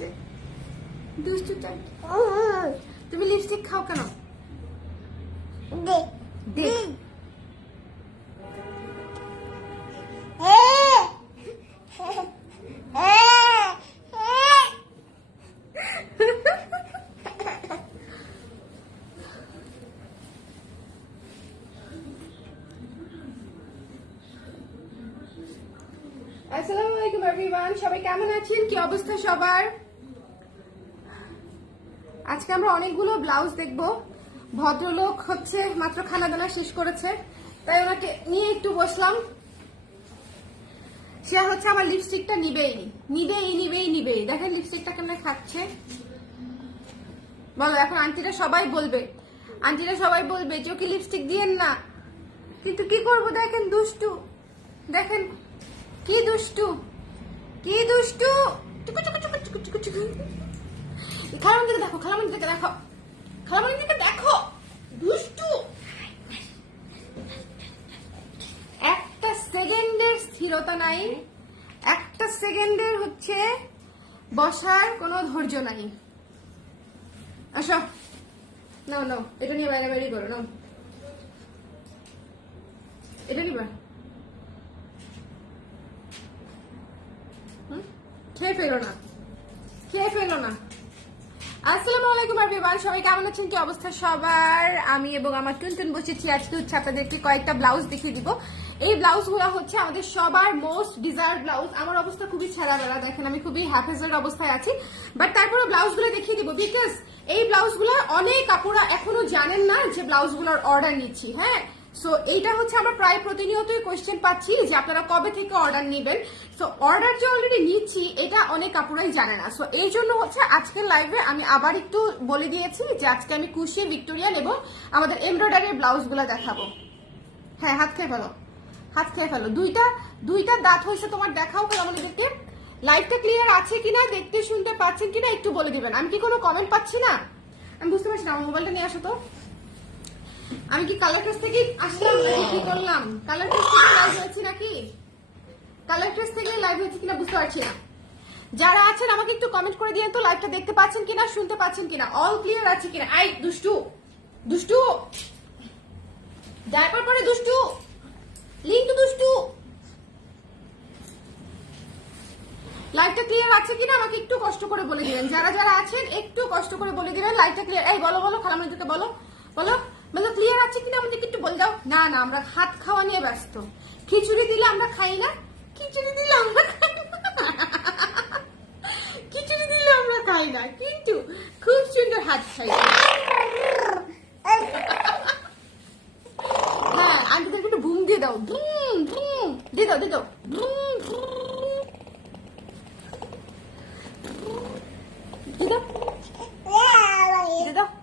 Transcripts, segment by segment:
খাচ্ছে। দুষ্টুটা তুমি লিপস্টিক খাও কেন? দে আসসালামু আলাইকুম এভরিওয়ান, সবাই কেমন আছেন? কি অবস্থা সবার? আজকে আমরা অনেকগুলো ব্লাউজ দেখবো। ভদ্রলোক হচ্ছে মাত্র খানা দানা শেষ করেছে, তাই ওনাকে নিয়ে একটু বসলাম। সে হচ্ছে আমার লিপস্টিকটা নিবেই। দেখেন লিপস্টিকটা কেমন খাচ্ছে। বলো এখন আন্টিরা সবাই বলবে যে ওকে লিপস্টিক দিয়েন না, কিন্তু কি করবো? দেখেন দুষ্টু, দেখেন কি দুষ্টু। খালামণি দিকে দেখো দুষ্টু। একটা সেকেন্ডের স্থিরতা নাই, একটা সেকেন্ডের হচ্ছে বসার কোনো ধৈর্য নাই। আসো, নাও এটা নিয়ে বাইরে করো, নাও এটা নিবা। খেয়ে ফেলো না। আসসালামু আলাইকুম এভরিওয়ান, সবাই কেমন আছেন? কি অবস্থা সবার? আমি এবং আমার টুনটুন বসেছি আজকে হচ্ছে আপনাদেরকে কয়েকটা ব্লাউজ দেখিয়ে দিব। এই ব্লাউজগুলো হচ্ছে আমাদের সবার মোস্ট ডিজায়ার্ড ব্লাউজ। আমার অবস্থা খুবই ছেঁড়াবেলা, দেখেন আমি খুবই হ্যাফেজের অবস্থায় আছি, বাট তারপরে ব্লাউজগুলো দেখিয়ে দিব বিকজ এই ব্লাউজগুলো অনেক আপুরা এখনো জানেন না যে ব্লাউজগুলোর অর্ডার নিচ্ছি। হ্যাঁ, সো এইটা হচ্ছে আমরা প্রায় প্রতিনিয়তই কোয়েশ্চেন পাচ্ছি যে আপনারা কবে থেকে অর্ডার নেবেন। সো অর্ডার যে অলরেডি নিচ্ছি এটা অনেক আপুরাই জানে না। সো এই জন্য হচ্ছে আজকের লাইভে আমি আবার একটু বলে দিয়েছি যে আজকে আমি কুশি, ভিক্টোরিয়ান এবং আমাদের এমব্রয়ডারির ব্লাউজগুলো দেখাবো। হ্যাঁ, হাত খেয়ে ফেলো। দুইটা দাঁত হয়েছে তোমার, দেখাও কেন আমাদেরকে। লাইভটা ক্লিয়ার আছে কিনা, দেখতে শুনতে পাচ্ছেন কিনা একটু বলে দিবেন। আমি কি কোনো কমেন্ট পাচ্ছি না? আমি বুঝতে পারছি না। আমার মোবাইলটা নিয়ে আসো তো। আমি কি কালার টেস্ট থেকে আসলাম নাকি কি করলাম? কালার টেস্ট থেকে লাইভ হয়েছি নাকি? কালার টেস্ট থেকে লাইভ হয়েছে কিনা বুঝতে পারছি না। যারা আছেন আমাকে একটু কমেন্ট করে দিয়েন তো লাইভটা দেখতে পাচ্ছেন কিনা, শুনতে পাচ্ছেন কিনা, অল ক্লিয়ার আছে কিনা। আই দুষ্টু ডায়পার পরে দুষ্টু, লিংটু দুষ্টু। লাইভটা ক্লিয়ার আছে কিনা আমাকে একটু কষ্ট করে বলে দিবেন। যারা আছেন একটু কষ্ট করে বলে দিবেন লাইভটা ক্লিয়ার। এই বলো খালামণিদেরকে বলো ক্লিয়ার আছে কিনা আমাদেরকে একটু বলে দাও। না আমরা হাত খাওয়া নিয়ে ব্যস্ত। খিচুড়ি দিলে আমরা খাই না, কিন্তু খুব সুন্দর হাত খাই। হ্যাঁ, আন্টিদেরকে একটু ঘুম দিয়ে দাও, দিয়ে দাও।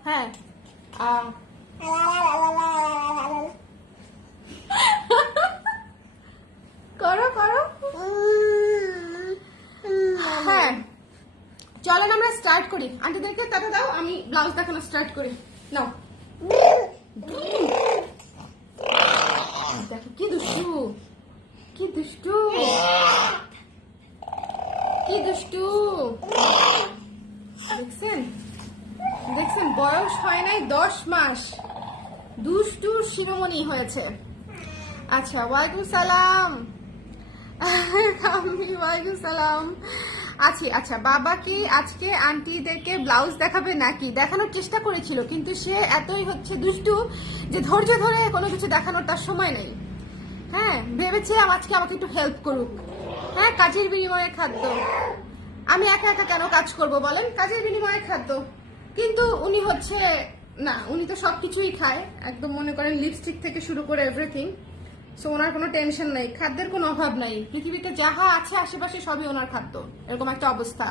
হ্যাঁ, করো। হ্যাঁ, চলেন আমরা স্টার্ট করি। আন্টিদেরকে টাটা দাও, আমি ব্লাউজ দেখানো স্টার্ট করি। নাও, দেখো কি দুষ্টু। দেখছেন বয়স হয় নাই 10 মাস, দুষ্টুর শিরোমণি হয়েছে। আচ্ছা, ওয়ালাইকুম সালাম। ওয়ালাইকুম সালাম। আচ্ছা, বাবা কি আজকে আন্টিদেরকে ব্লাউজ দেখাবে নাকি? দেখানোর চেষ্টা করেছিল, কিন্তু সে এতই হচ্ছে দুষ্টু যে ধৈর্য ধরে কোনো কিছু দেখানোর তার সময় নেই। হ্যাঁ, ভেবেছিলাম আজকে আমাকে একটু হেল্প করুক। হ্যাঁ, কাজের বিনিময়ে খাদ্য। আমি একা কেন কাজ করব বলেন? কাজের বিনিময়ে খাদ্য। কিন্তু উনি হচ্ছে না, উনি তো সবকিছুই খায়, একদম মনে করেন লিপস্টিক থেকে শুরু করে এভরিথিং। সো ওনার কোনো টেনশন নাই, খাদ্যের কোনো অভাব নাই। পৃথিবীতে যাহা আছে আশেপাশে সবই ওনার খাদ্য, এরকম একটা অবস্থা।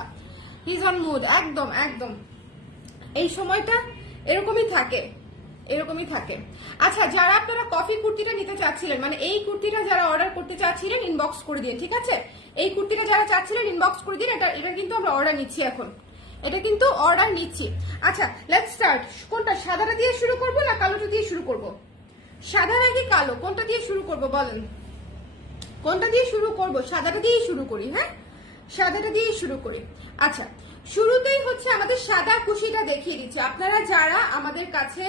হিজ অন মুড, একদম এই সময়টা এরকমই থাকে। আচ্ছা, যারা আপনারা কফি কুর্তিটা নিতে চাচ্ছিলেন, মানে এই কুর্তিটা যারা অর্ডার করতে চাচ্ছিলেন ইনবক্স করে দিন, ঠিক আছে? এই কুর্তিটা যারা চাচ্ছিলেন ইনবক্স করে দিন। এটা কিন্তু আমরা অর্ডার নিচ্ছি এখন, আচ্ছা, লেটস স্টার্ট। কোনটা, সাদাটা দিয়ে শুরু করবো না কালোটা দিয়ে শুরু করবো? সাদা নাকি কালো, কোনটা দিয়ে শুরু করবো বলেন? কোনটা দিয়ে শুরু করবো? সাদাটা দিয়েই শুরু করি। হ্যাঁ, সাদাটা দিয়েই শুরু করি। আচ্ছা, শুরুতেই হচ্ছে আমাদের সাদা কুশিটা দেখিয়ে দিচ্ছি। আপনারা যারা আমাদের কাছে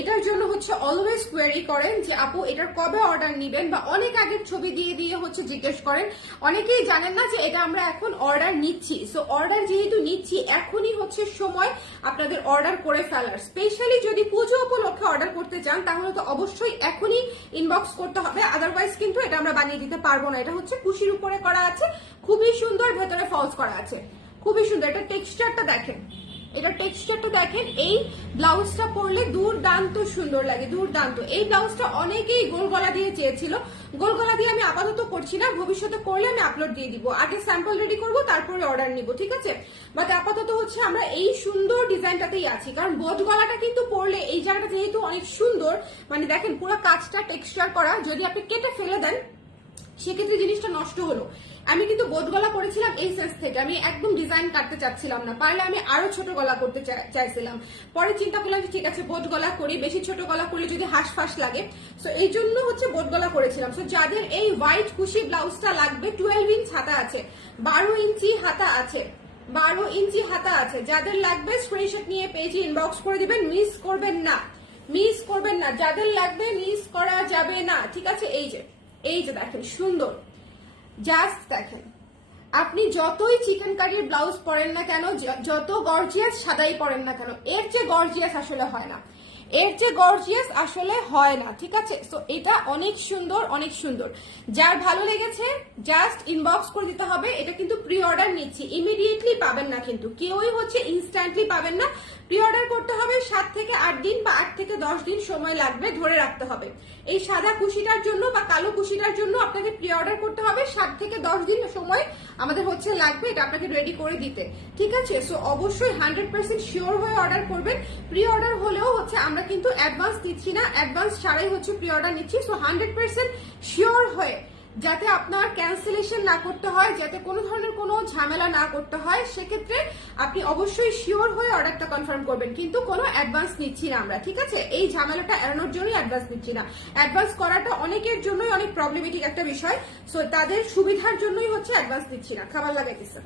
এটার জন্য হচ্ছে অলওয়েজ কোয়েরি করেন যে আপু এটার কবে অর্ডার নিবেন, বা অনেক আগের ছবি দিয়ে দিয়ে হচ্ছে জিজ্ঞেস করেন, অনেকেই জানেন না যে এটা আমরা এখন অর্ডার নিচ্ছি। সো অর্ডার যেহেতু নিচ্ছি, এখনই হচ্ছে সময় আপনাদের অর্ডার করে ফেলার। স্পেশালি যদি পুজো উপলক্ষে অর্ডার করতে চান তাহলে তো অবশ্যই এখনই ইনবক্স করতে হবে, আদারওয়াইজ কিন্তু এটা আমরা বানিয়ে দিতে পারবো না। এটা হচ্ছে কুশির উপরে করা আছে, খুবই সুন্দর, ভেতরে ফলস করা আছে, খুবই সুন্দর। এটা টেক্সচারটা দেখেন, এটা টেক্সচারটা দেখেন। এই ব্লাউজটা পরলে দুর্দান্ত সুন্দর লাগে, দুর্দান্ত। এই ব্লাউজটা অনেকেই গোল গলা দিয়ে চেয়েছিল। গোল গলা দিয়ে আমি আপাতত করছি না, ভবিষ্যতে করলে আমি আপলোড দিয়ে দিব। আগে স্যাম্পল রেডি করব, তারপরে অর্ডার নিব, ঠিক আছে? বাট আপাতত হচ্ছে আমরা এই সুন্দর ডিজাইনটাতেই আছি, কারণ বোট গলাটা কিন্তু পরলে এই জায়গাটা যেহেতু অনেক সুন্দর, মানে দেখেন পুরো কাজটা টেক্সচার করা, যদি আপনি কেটে ফেলে দেন সেক্ষেত্রে জিনিসটা নষ্ট হলো। আমি কিন্তু বোধ গলা করেছিলাম এই সেন্স থেকে, আমি একদম ডিজাইন কাটতে চাচ্ছিলাম না, পারলে আমি আরো ছোট গলা করতে চাইছিলাম। পরে চিন্তা করলাম ঠিক আছে বোধ গলা করি, বেশি ছোট গলা করলে যদি হাঁসফাঁস লাগে, সো এই জন্য হচ্ছে বোধ গলা করেছিলাম। সো যাদের এই হোয়াইট কুশি ব্লাউজটা লাগবে, 12 ইঞ্চ হাতা আছে, 12 ইঞ্চি হাতা আছে, 12 ইঞ্চি হাতা আছে, যাদের লাগবে স্ক্রিনশট নিয়ে পেজে ইনবক্স করে দিবেন, মিস করবেন না, মিস করবেন না। যাদের লাগবে মিস করা যাবে না, ঠিক আছে? এই যে দেখেন সুন্দর, জাস্ট দেখেন। আপনি যতই চিকেন কারির ব্লাউজ পরেন না কেন, যত গর্জিয়াস সাদাই পরেন না কেন, এর চেয়ে গর্জিয়াস আসলে হয় না, এর চেয়ে গর্জিয়াস আসলে হয় না, ঠিক আছে? সো এটা অনেক সুন্দর, অনেক সুন্দর। যার ভালো লেগেছে জাস্ট ইনবক্স করে দিতে হবে। এটা কিন্তু প্রি অর্ডার নিচ্ছি, ইমিডিয়েটলি পাবেন না, কিন্তু কেউই হচ্ছে ইনস্ট্যান্টলি পাবেন না। প্রি অর্ডার করতে হবে 7 থেকে 8 দিন বা 8 থেকে 10 দিন সময় লাগবে, ধরে রাখতে হবে। এই সাদা কুশিটার জন্য বা কালো কুশিটার জন্য আপনাকে প্রি অর্ডার করতে হবে, 7 থেকে 10 দিন সময় আমাদের হচ্ছে লাগবে এটা আপনাকে রেডি করে দিতে, ঠিক আছে? সো অবশ্যই 100% শিওর হয়ে অর্ডার করবেন। প্রি অর্ডার হলেও হচ্ছে আমরা কিন্তু অ্যাডভান্স নিচ্ছি না, অ্যাডভান্স ছাড়াই হচ্ছে প্রি অর্ডার নিচ্ছি। সো 100% শিওর হয়ে, যাতে আপনার ক্যান্সেলেশন না করতে হয়, যাতে কোনো ধরনের কোনো ঝামেলা না করতে হয়, সেক্ষেত্রে আপনি অবশ্যই শিওর হয়ে অর্ডারটা কনফার্ম করবেন। কিন্তু কোনো অ্যাডভান্স নিচ্ছি না আমরা, ঠিক আছে? এই ঝামেলাটা এড়ানোর জন্যই অ্যাডভান্স নিচ্ছি না। অ্যাডভান্স করাটা অনেকের জন্যই অনেক প্রবলেমেটিক একটা বিষয়, সো তাদের সুবিধার জন্যই হচ্ছে অ্যাডভান্স নিচ্ছি না। খাবার লাগাইতেছে।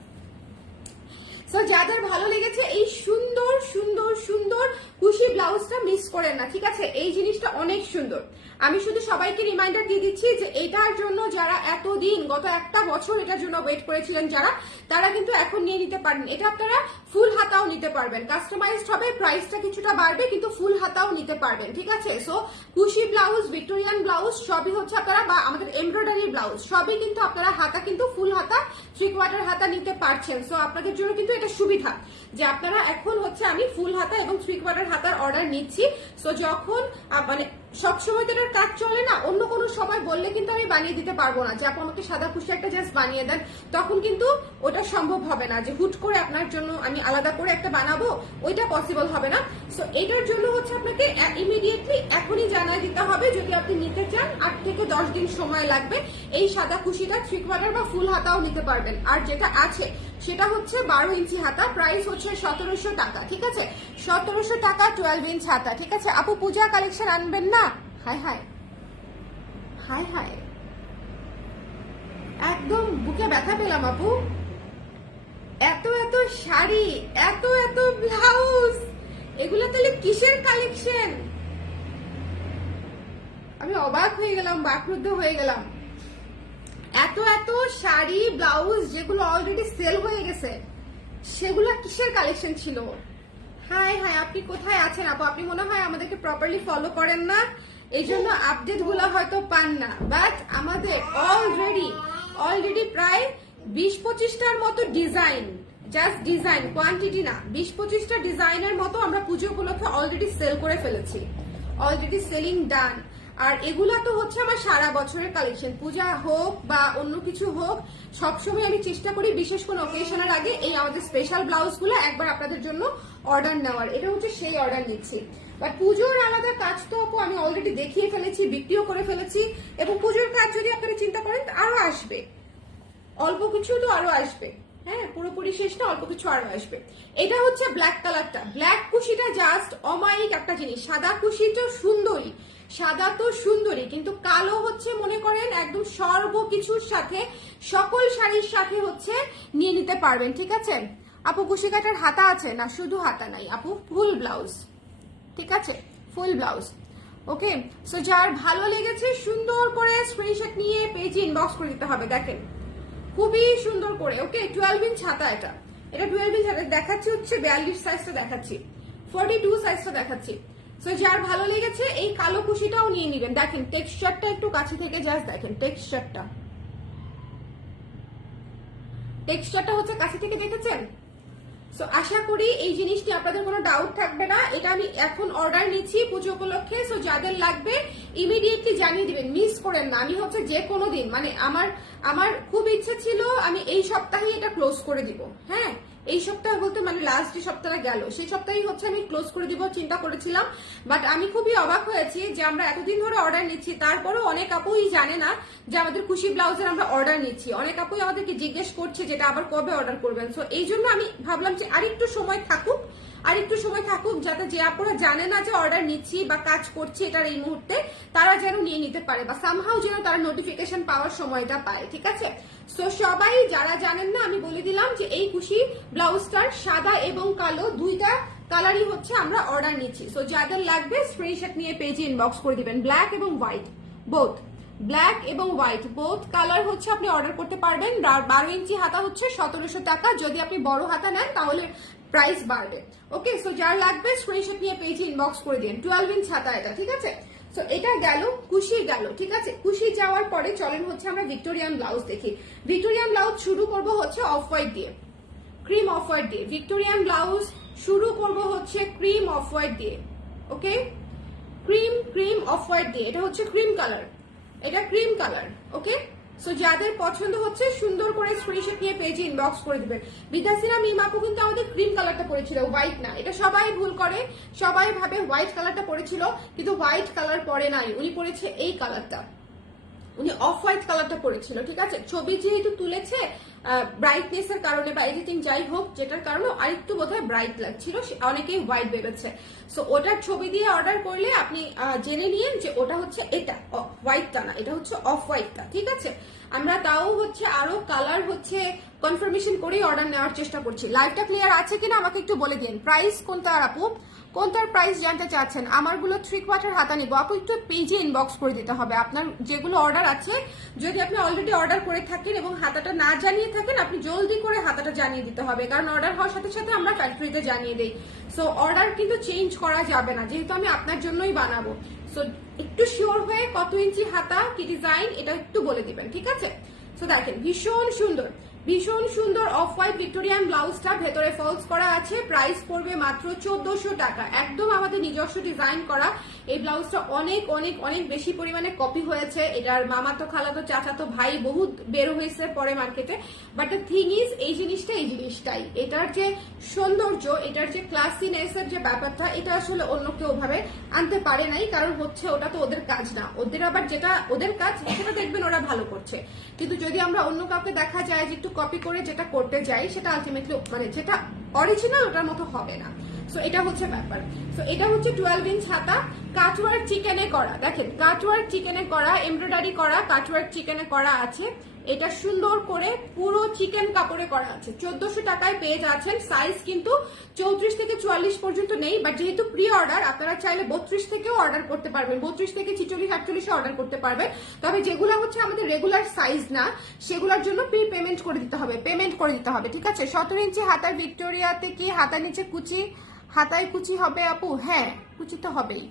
সো যাদের ভালো লেগেছে এই সুন্দর সুন্দর সুন্দর কুশি ব্লাউজটা মিস করেন না, ঠিক আছে? এই জিনিসটা অনেক সুন্দর। আমি শুধু সবাইকে রিমাইন্ডার দিয়ে দিচ্ছি যে এটার জন্য যারা এতদিন, গত একটা বছর এটার জন্য ওয়েট করেছিলেন যারা, তারা কিন্তু এখন নিয়ে নিতে পারেন। এটা আপনারা ফুল হাতাও নিতে পারবেন, কাস্টমাইজড হবে, প্রাইসটা কিছুটা বাড়বে, কিন্তু ফুল হাতাও নিতে পারবেন, ঠিক আছে? সো কুশি ব্লাউজ, ভিক্টোরিয়ান ব্লাউজ সবই হচ্ছে আপনারা, বা আমাদের এমব্রয়ডারি ব্লাউজ সবই কিন্তু আপনারা হাতা কিন্তু ফুল হাতা, 3/4 হাতা নিতে পারছেন। সো আপনাদের জন্য কিন্তু এটা সুবিধা যে আপনারা এখন হচ্ছে আমি ফুল হাতা এবং 3/4 হাতার অর্ডার নিচ্ছি। সো যখন মানে সবসময় তো এটার কাজ চলে না, অন্য কোনো সময় বললে কিন্তু আমি বানিয়ে দিতে পারবো না যে আপু আমাকে সাদা কুশি একটা জাস্ট বানিয়ে দেন, তখন কিন্তু ওটা সম্ভব হবে না যে হুট করে আপনার জন্য আমি আলাদা করে একটা বানাবো, ওইটা পসিবল হবে না। সো এটার জন্য হচ্ছে আপনাকে ইমিডিয়েটলি এখনই জানাই দিতে হবে, যদি আপনি নিতে চান 8 থেকে 10 দিন সময় লাগবে। এই সাদা কুশিটা 3/4 বা ফুল হাতাও নিতে পারবেন। আর যেটা আছে সেটা হচ্ছে 12 ইঞ্চি হাতা, প্রাইস হচ্ছে 1700 টাকা, ঠিক আছে? 1700 টাকা 12 ইঞ্চ হাতা, ঠিক আছে? আপু পূজা কালেকশন আনবেন না? হাই হাই হাই হাই, একদম বুকে ব্যথা পেলাম আপু। এত এত শাড়ি, এত এত ব্লাউজ, এগুলো তাহলে কিসের কালেকশন? আমি অবাক হয়ে গেলাম, বাকরুদ্ধ হয়ে গেলাম। এত এত শাড়ি ব্লাউজ যেগুলো অলরেডি সেল হয়ে গেছে, সেগুলো কিসের কালেকশন ছিল? হাই হাই, আপনি কোথায় আছেন আপু? আপনি মনে হয় আমাদেরকে প্রপারলি ফলো করেন না, এই জন্য আপডেট গুলো হয়তো পান না। বাট আমাদের অলরেডি প্রায় 20-25টার মতো ডিজাইন, জাস্ট ডিজাইন, কোয়ান্টিটি না, 20-25টা ডিজাইনের মতো আমরা পুজো উপলক্ষে অলরেডি সেল করে ফেলেছি, অলরেডি সেলিং ডান। আর এগুলা তো হচ্ছে আমার সারা বছরের কালেকশন, পূজা হোক বা অন্য কিছু হোক, সবসময় আমি চেষ্টা করি বিশেষ কোনো অকেশনের আগে এই আমাদের স্পেশাল ব্লাউজ গুলো একবার আপনাদের জন্য অর্ডার নেওয়ার। এটা হচ্ছে সেই অর্ডার নিচ্ছি। বাট পুজোর আলাদা কাজ তো আমি অলরেডি দেখিয়ে ফেলেছি, বিক্রিও করে ফেলেছি, এবং পুজোর কাজ যদি আপনারা চিন্তা করেন আরো আসবে, অল্প কিছু তো আরো আসবে। হ্যাঁ, পুরোপুরি শেষ না, অল্প কিছু আরো আসবে। এটা হচ্ছে ব্ল্যাক কালারটা, ব্ল্যাক কুশিটা জাস্ট অমায়িক একটা জিনিস। সাদা কুশি তো সুন্দরী, সাদা তো সুন্দরী, কিন্তু কালো হচ্ছে মনে করেন একদম সর্বকিছুর সাথে, সকল শাড়ির সাথে হচ্ছে নিয়ে নিতে পারবেন, ঠিক আছে? আপু কুশি কাটার হাতা আছে না? শুধু হাতা নাই আপু, ফুল ব্লাউজ, ঠিক আছে, ফুল ব্লাউজ। ওকে, সো যার ভালো লেগেছে সুন্দর করে স্ক্রিনশট নিয়ে পেজে ইনবক্স করে দিতে হবে। দেখেন খুবই সুন্দর করে। ওকে, 12 ইঞ্চ হাতা, এটা 12 ইঞ্চ হাতা দেখাচ্ছি, হচ্ছে 42 সাইজটা দেখাচ্ছি, 42 সাইজটা দেখাচ্ছি। সো যার ভালো লেগেছে এই কালো কুশিটাও নিয়ে নিবেন। দেখেন টেক্সচারটা একটু কাছে থেকে জাস্ট দেখেন, টেক্সচারটা হচ্ছে কাছে থেকে দেখেছেন। সো আশা করি এই জিনিসটি আপনাদের কোনো ডাউট থাকবে না। এটা আমি এখন অর্ডার নিচ্ছি পুজো উপলক্ষে। সো যাদের লাগবে ইমিডিয়েটলি জানিয়ে দিবেন, মিস করেন না। আমি হচ্ছে যে কোনো দিন, মানে আমার খুব ইচ্ছে ছিল আমি এই সপ্তাহেই এটা ক্লোজ করে দিব। হ্যাঁ, এই সপ্তাহ বলতে মানে লাস্ট যে সপ্তাহটা গেল সেই সপ্তাহেই হচ্ছে আমি ক্লোজ করে দিব চিন্তা করেছিলাম। বাট আমি খুবই অবাক হয়েছি যে আমরা এতদিন ধরে অর্ডার নিচ্ছি, তারপরেও অনেক আপুই জানে না যে আমাদের খুশি ব্লাউজের আমরা অর্ডার নিচ্ছি। অনেক আপুই আমাদেরকে জিজ্ঞেস করছে যেটা আবার কবে অর্ডার করবেন। সো এই জন্য আমি ভাবলাম যে আরেকটু সময় থাকুক, যাতে যে আপুরা জানে না যে অর্ডার নিচ্ছি বা কাজ করছি এটার এই মুহূর্তে, তারা যেন নিয়ে নিতে পারে বা সামহাউ যেন তারা নোটিফিকেশন পাওয়ার সময়টা পায়। ঠিক আছে, সো সবাই যারা জানেন না আমি বলে দিলাম যে এই খুশি ব্লাউজটার সাদা এবং কালো দুইটা কালারই হচ্ছে আমরা অর্ডার নিচ্ছি। সো যাদের লাগবে স্ক্রিনশট নিয়ে পেজে ইনবক্স করে দিবেন। ব্ল্যাক এবং হোয়াইট বোথ, ব্ল্যাক এবং হোয়াইট বোথ কালার হচ্ছে আপনি অর্ডার করতে পারবেন। 12 ইঞ্চি হাতা হচ্ছে 1700 টাকা, যদি আপনি বড় হাতা নেন তাহলে প্রাইস বাড়বে। ওকে, সো যার লাগবে স্ক্রিনশট নিয়ে পেজে ইনবক্স করে দিন। 12 ইঞ্চ হাতা এটা, ঠিক আছে। সো এটা গেল, কুশি গেল, ঠিক আছে। কুশি যাওয়ার পরে চলেন হচ্ছে আমরা ভিক্টোরিয়ান ব্লাউজ দেখি। ভিক্টোরিয়ান ব্লাউজ শুরু করব হচ্ছে অফ হোয়াইট দিয়ে, ক্রিম অফ হোয়াইট দিয়ে। ভিক্টোরিয়ান ব্লাউজ শুরু করব হচ্ছে ক্রিম অফ হোয়াইট দিয়ে। ওকে, ক্রিম অফ হোয়াইট দিয়ে। এটা হচ্ছে ক্রিম কালার, এটা ক্রিম কালার। ওকে, সো যাদের পছন্দ হচ্ছে সুন্দর করে স্ক্রিনশট নিয়ে পেজে ইনবক্স করে দিবেন। বিদ্যাসিনা মিম আপু কিন্তু আমাদের ক্রিম কালারটা পরেছিল, হোয়াইট না। এটা সবাই ভুল করে, সবাই ভাবে হোয়াইট কালারটা পরেছিল, কিন্তু হোয়াইট কালার পরে নাই, উনি পরেছে এই কালারটা, উনি অফ হোয়াইট কালারটা পরেছিল। ঠিক আছে, ছবি যেহেতু তুলেছে ব্রাইটনেস এর কারণে বা এডিটিং যাই হোক যেটার কারণে আরেকটু বোধহয় ব্রাইট লাগছিল, অনেকেই হোয়াইট ভেবেছে। সো ওটার ছবি দিয়ে অর্ডার করলে আপনি জেনে নিন যে ওটা হচ্ছে এটা হোয়াইটটা না, এটা হচ্ছে অফ হোয়াইটটা। ঠিক আছে, আমরা তাও হচ্ছে আরো কালার হচ্ছে কনফার্মেশন করেই অর্ডার নেওয়ার চেষ্টা করছি। লাইভটা ক্লিয়ার আছে কিনা আমাকে একটু বলে দিন। প্রাইস কোনটা আপু, কোনটার প্রাইস জানতে চাচ্ছেন? আমারগুলো 3/4 হাতা নিব আপু, একটু পেজে ইনবক্স করে দিতে হবে আপনার যেগুলো অর্ডার আছে। যদি আপনি অলরেডি অর্ডার করে থাকেন এবং হাতাটা না জানিয়ে থাকেন, আপনি জলদি করে হাতাটা জানিয়ে দিতে হবে, কারণ অর্ডার হওয়ার সাথে সাথে আমরা ফ্যাক্টরিতে জানিয়ে দিই। সো অর্ডার কিন্তু চেঞ্জ করা যাবে না, যেহেতু আমি আপনার জন্যই বানাবো। সো একটু শিওর হয়ে কত ইঞ্চি হাতা, কি ডিজাইন, এটা একটু বলে দিবেন। ঠিক আছে, সো দেখেন ভীষণ সুন্দর, ভীষণ সুন্দর অফ হোয়াইট ভিক্টোরিয়ান ব্লাউজটা, ভেতরে ফলস করা আছে। প্রাইস পড়বে মাত্র 1400 টাকা। একদম আমাদের নিজস্ব ডিজাইন করা এই ব্লাউজটা অনেক অনেক অনেক বেশি পরিমাণে কপি হয়েছে। এটার মামাতো খালাতো চাচাতো ভাই বহুত বের হয়েছে পরে মার্কেটে। বাট দ্য থিং ইজ এই জিনিসটাই এটার যে সৌন্দর্য, এটার যে ক্লাসিনেস এর যে ব্যাপারটা, এটা আসলে অন্য কেউ ভাবে আনতে পারে নাই, কারণ হচ্ছে ওটা তো ওদের কাজ না। ওদের আবার যেটা ওদের কাজ সেটা দেখবেন ওরা ভালো করছে, কিন্তু যদি আমরা অন্য কাউকে দেখা যায় যে একটু কপি করে যেটা করতে যাই, সেটা আলটিমেটলি মানে যেটা অরিজিনাল ওটার মতো হবে না। সো এটা হচ্ছে ব্যাপার। সো এটা হচ্ছে 12 ইঞ্চ হাতা, কাটওয়ার্ক চিকেনে করা। দেখেন কাটওয়ার্ক চিকেনে করা, এমব্রয়ডারি করা, কাটওয়ার্ক চিকেনে করা আছে। এটা সুন্দর করে পুরো চিকেন কাপড়ে করা আছে। 1400 টাকায় পেয়ে যাচ্ছেন। সাইজ কিন্তু 34 থেকে 44 পর্যন্ত নেই, বাট যেহেতু প্রি অর্ডার আপনারা চাইলে 32 থেকেও অর্ডার করতে পারবেন, 32 থেকে 46 48 অর্ডার করতে পারবেন। তবে যেগুলো হচ্ছে আমাদের রেগুলার সাইজ না, সেগুলোর জন্য প্রি পেমেন্ট করে দিতে হবে। ঠিক আছে, 17 ইঞ্চি হাতার ভিক্টোরিয়াতে কি হাতার নিচে কুচি, হাতায় কুচি হবে আপু? হ্যাঁ, কুচি তো হবেই।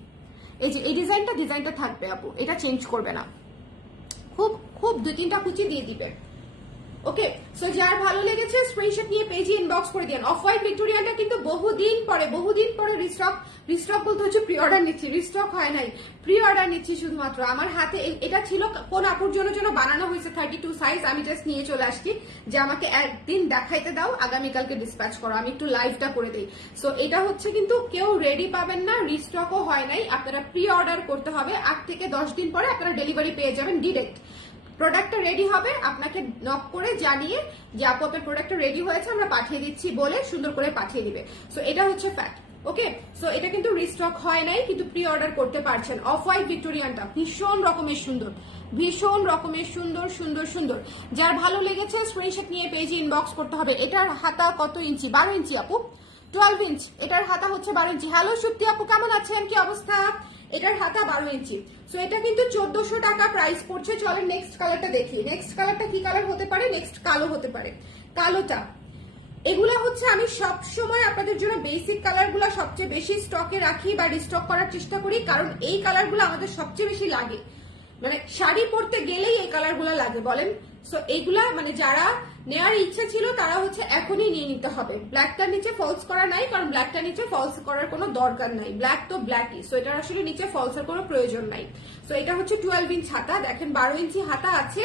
এই যে এই ডিজাইনটা থাকবে আপু, এটা চেঞ্জ করবে না। খুব খুব 2-3টা কুচি দিয়ে দিবেন। ওকে, সো যার ভালো লেগেছে স্ক্রিনশট নিয়ে পেজে ইনবক্স করে দিন। অফ হোয়াইট ভিক্টোরিয়ানটা কিন্তু বহুদিন পরে রিস্টক বলতে হচ্ছে প্রি অর্ডার নিচ্ছি, রিস্টক হয় নাই, প্রি অর্ডার নিচ্ছি শুধুমাত্র। আমার হাতে এটা ছিল কোন আপুর জন্য যেন বানানো হয়েছে 32 সাইজ, আমি জাস্ট নিয়ে চলে আসছি যে আমাকে একদিন দেখাইতে দাও, আগামীকালকে ডিসপ্যাচ করো, আমি একটু লাইভটা করে দিই। সো এটা হচ্ছে কিন্তু কেউ রেডি পাবেন না, রিস্টকও হয় নাই, আপনারা প্রি অর্ডার করতে হবে। 8 থেকে 10 দিন পরে আপনারা ডেলিভারি পেয়ে যাবেন ডিরেক্ট। প্রোডাক্টটা রেডি হবে, আপনাকে নক করে জানিয়ে যে আপু আপনার প্রোডাক্টটা রেডি হয়েছে, আমরা পাঠিয়ে দিচ্ছি বলে সুন্দর করে পাঠিয়ে দিবে। সো এটা হচ্ছে ফ্যাক্ট। ওকে, সো এটা কিন্তু রিস্টক হয় নাই, কিন্তু প্রি অর্ডার করতে পারছেন। অফ হোয়াইট ভিক্টোরিয়ানটা ভীষণ রকমের সুন্দর, ভীষণ রকমের সুন্দর সুন্দর সুন্দর। যার ভালো লেগেছে স্ক্রিনশট নিয়ে পেজে ইনবক্স করতে হবে। এটার হাতা কত ইঞ্চি? 12 ইঞ্চি আপু, 12 ইঞ্চ। এটার হাতা হচ্ছে 12 ইঞ্চি। হ্যালো সুপ্তি আপু, কেমন আছেন, কি অবস্থা? এটার হাতা 12 ইঞ্চি। সো এটা কিন্তু 1400 টাকা প্রাইস পড়ছে। চলেন নেক্সট কালারটা দেখি। নেক্সট কালারটা কি কালার হতে পারে? নেক্সট কালো হতে পারে, কালোটা। এগুলা হচ্ছে আমি সব সময় আপনাদের জন্য বেসিক কালারগুলো সবচেয়ে বেশি স্টকে রাখি বা রিস্টক করার চেষ্টা করি, কারণ এই কালারগুলো আমাদের সবচেয়ে বেশি লাগে। মানে শাড়ি পরতে গেলেই এই কালারগুলো লাগে বলেন। সো এইগুলা মানে যারা নেওয়ার ইচ্ছা ছিল তারা হচ্ছে এখনই নিয়ে নিতে হবে। ব্ল্যাকটার নিচে ফলস করা নাই, কারণ ব্ল্যাকটার নিচে ফলস করার কোনো দরকার নাই। ব্ল্যাক তো ব্ল্যাকই, সো এটার আসলে নিচে ফলসের কোনো প্রয়োজন নাই। সো এটা হচ্ছে 12 ইঞ্চ হাতা, দেখেন 12 ইঞ্চি হাতা আছে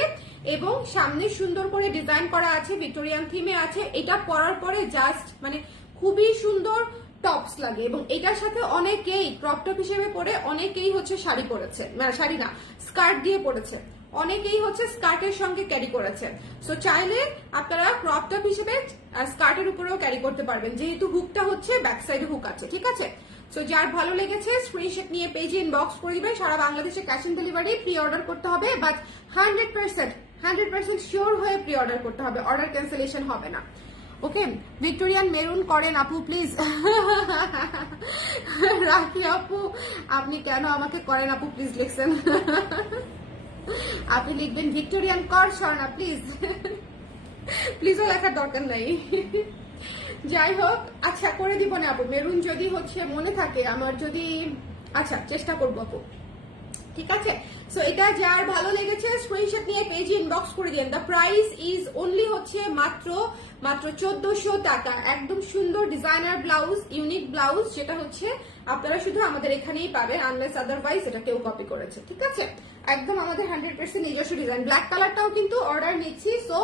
এবং সামনে সুন্দর করে ডিজাইন করা আছে, ভিক্টোরিয়ান থিমে আছে। এটা পরার পরে জাস্ট মানে খুবই সুন্দর টপস লাগে, এবং এটার সাথে অনেকেই ক্রপ টপ হিসেবে পরে অনেকেই হচ্ছে শাড়ি পরেছে, মানে শাড়ি না স্কার্ট দিয়ে পরেছে, অনেকেই হচ্ছে স্কার্টের সঙ্গে ক্যারি করেছে। সো চাইলে আপনারা ক্রপ টপ হিসেবে স্কার্টের উপরেও ক্যারি করতে পারবেন, যেহেতু হুকটা হচ্ছে ব্যাক সাইডে হুক আছে, ঠিক আছে। সো যার ভালো লেগেছে স্ক্রিনশট নিয়ে পেজে ইনবক্স করে দিবেন। সারা বাংলাদেশে cash on delivery, pre order করতে হবে, বাট 100% শিওর হয়ে প্রি অর্ডার করতে হবে, অর্ডার ক্যান্সেলেশন হবে না। ওকে, ভিক্টোরিয়ান মেরুন করেন আপু প্লিজ। রাখি আপু, আপনি কেন আমাকে করেন আপু প্লিজ লিখছেন? আপনি লিখবেন ভিক্টোরিয়ান কর স্বর্ণা প্লিজ। প্লিজও লেখার দরকার নাই। যাই হোক, আচ্ছা করে দিব না আপু, মেরুন যদি হচ্ছে মনে থাকে আমার, যদি আচ্ছা চেষ্টা করবো আপু, ঠিক আছে। সো এটা যার ভালো লেগেছে স্ক্রিনশট নিয়ে পেজে ইনবক্স করে দিন। দ্য প্রাইস ইজ অনলি হচ্ছে মাত্র 1400 টাকা। একদম সুন্দর ডিজাইনার ব্লাউজ, ইউনিক ব্লাউজ, যেটা হচ্ছে আপনারা শুধু আমাদের এখানেই পাবেন, আনলেস আদারওয়াইজ এটা কেউ কপি করেছে, ঠিক আছে। একদম আমাদের 100% নিজস্ব ডিজাইন। ব্ল্যাক কালারটাও কিন্তু অর্ডার নিচ্ছি। সো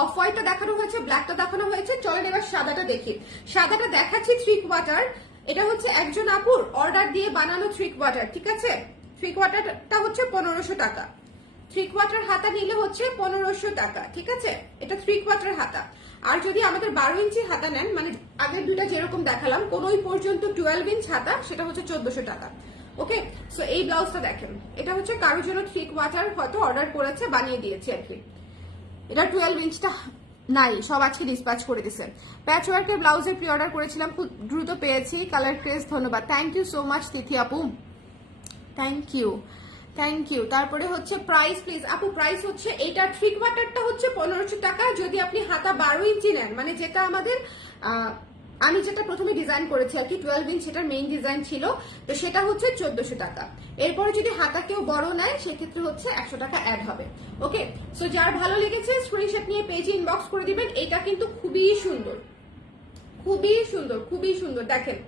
অফ হোয়াইটটা দেখানো হয়েছে, ব্ল্যাকটা দেখানো হয়েছে, চলেন এবার সাদাটা দেখি। সাদাটা দেখাচ্ছি 3 কোয়ার্টার। এটা হচ্ছে একজন আপুর অর্ডার দিয়ে বানানো 3 কোয়ার্টার, ঠিক আছে। 3 কোয়ার্টারটা হচ্ছে 1500 টাকা। 3 কোয়ার্টার হাতা নিলে হচ্ছে 1500 টাকা, ঠিক আছে। এটা 3 কোয়ার্টার হাতা। আর যদি আমাদের 12 ইঞ্চি হাতা নেন, মানে আগের দুইটা যেরকম দেখালাম কোনোই পর্যন্ত 12 ইঞ্চ হাতা, সেটা হচ্ছে 1400 টাকা। ওকে, সো এই ব্লাউজটা দেখেন, এটা হচ্ছে কারোর জন্য 3 কোয়ার্টার হয়তো অর্ডার করেছে, বানিয়ে দিয়েছে আর কি। এটা 12 ইঞ্চটা নাই, সব আজকে ডিসপ্যাচ করে দিয়েছেন। প্যাচ ওয়ার্কের ব্লাউজের প্রি অর্ডার করেছিলাম, খুব দ্রুত পেয়েছি। কালার ক্রেজ, ধন্যবাদ, thank you so much Tithi আপু, থ্যাংক ইউ থ্যাংক ইউ। তারপরে হচ্ছে প্রাইস প্লিজ আপু, প্রাইস হচ্ছে এইটার 3 কোয়ার্টারটা হচ্ছে 1500 টাকা। যদি আপনি হাতা 12 ইঞ্চি নেন, মানে যেটা আমাদের আমি যেটা প্রথমে ডিজাইন করেছি আর কি, 12 ইঞ্চ সেটার মেইন ডিজাইন ছিল, তো সেটা হচ্ছে 1400 টাকা। এরপরে যদি হাতা কেউ বড় নেয় সেক্ষেত্রে হচ্ছে 100 টাকা অ্যাড হবে। ওকে, সো যার ভালো লেগেছে স্ক্রিনশট নিয়ে পেজে ইনবক্স করে দিবেন। এটা কিন্তু খুবই সুন্দর, খুবই সুন্দর, খুবই সুন্দর। দেখেন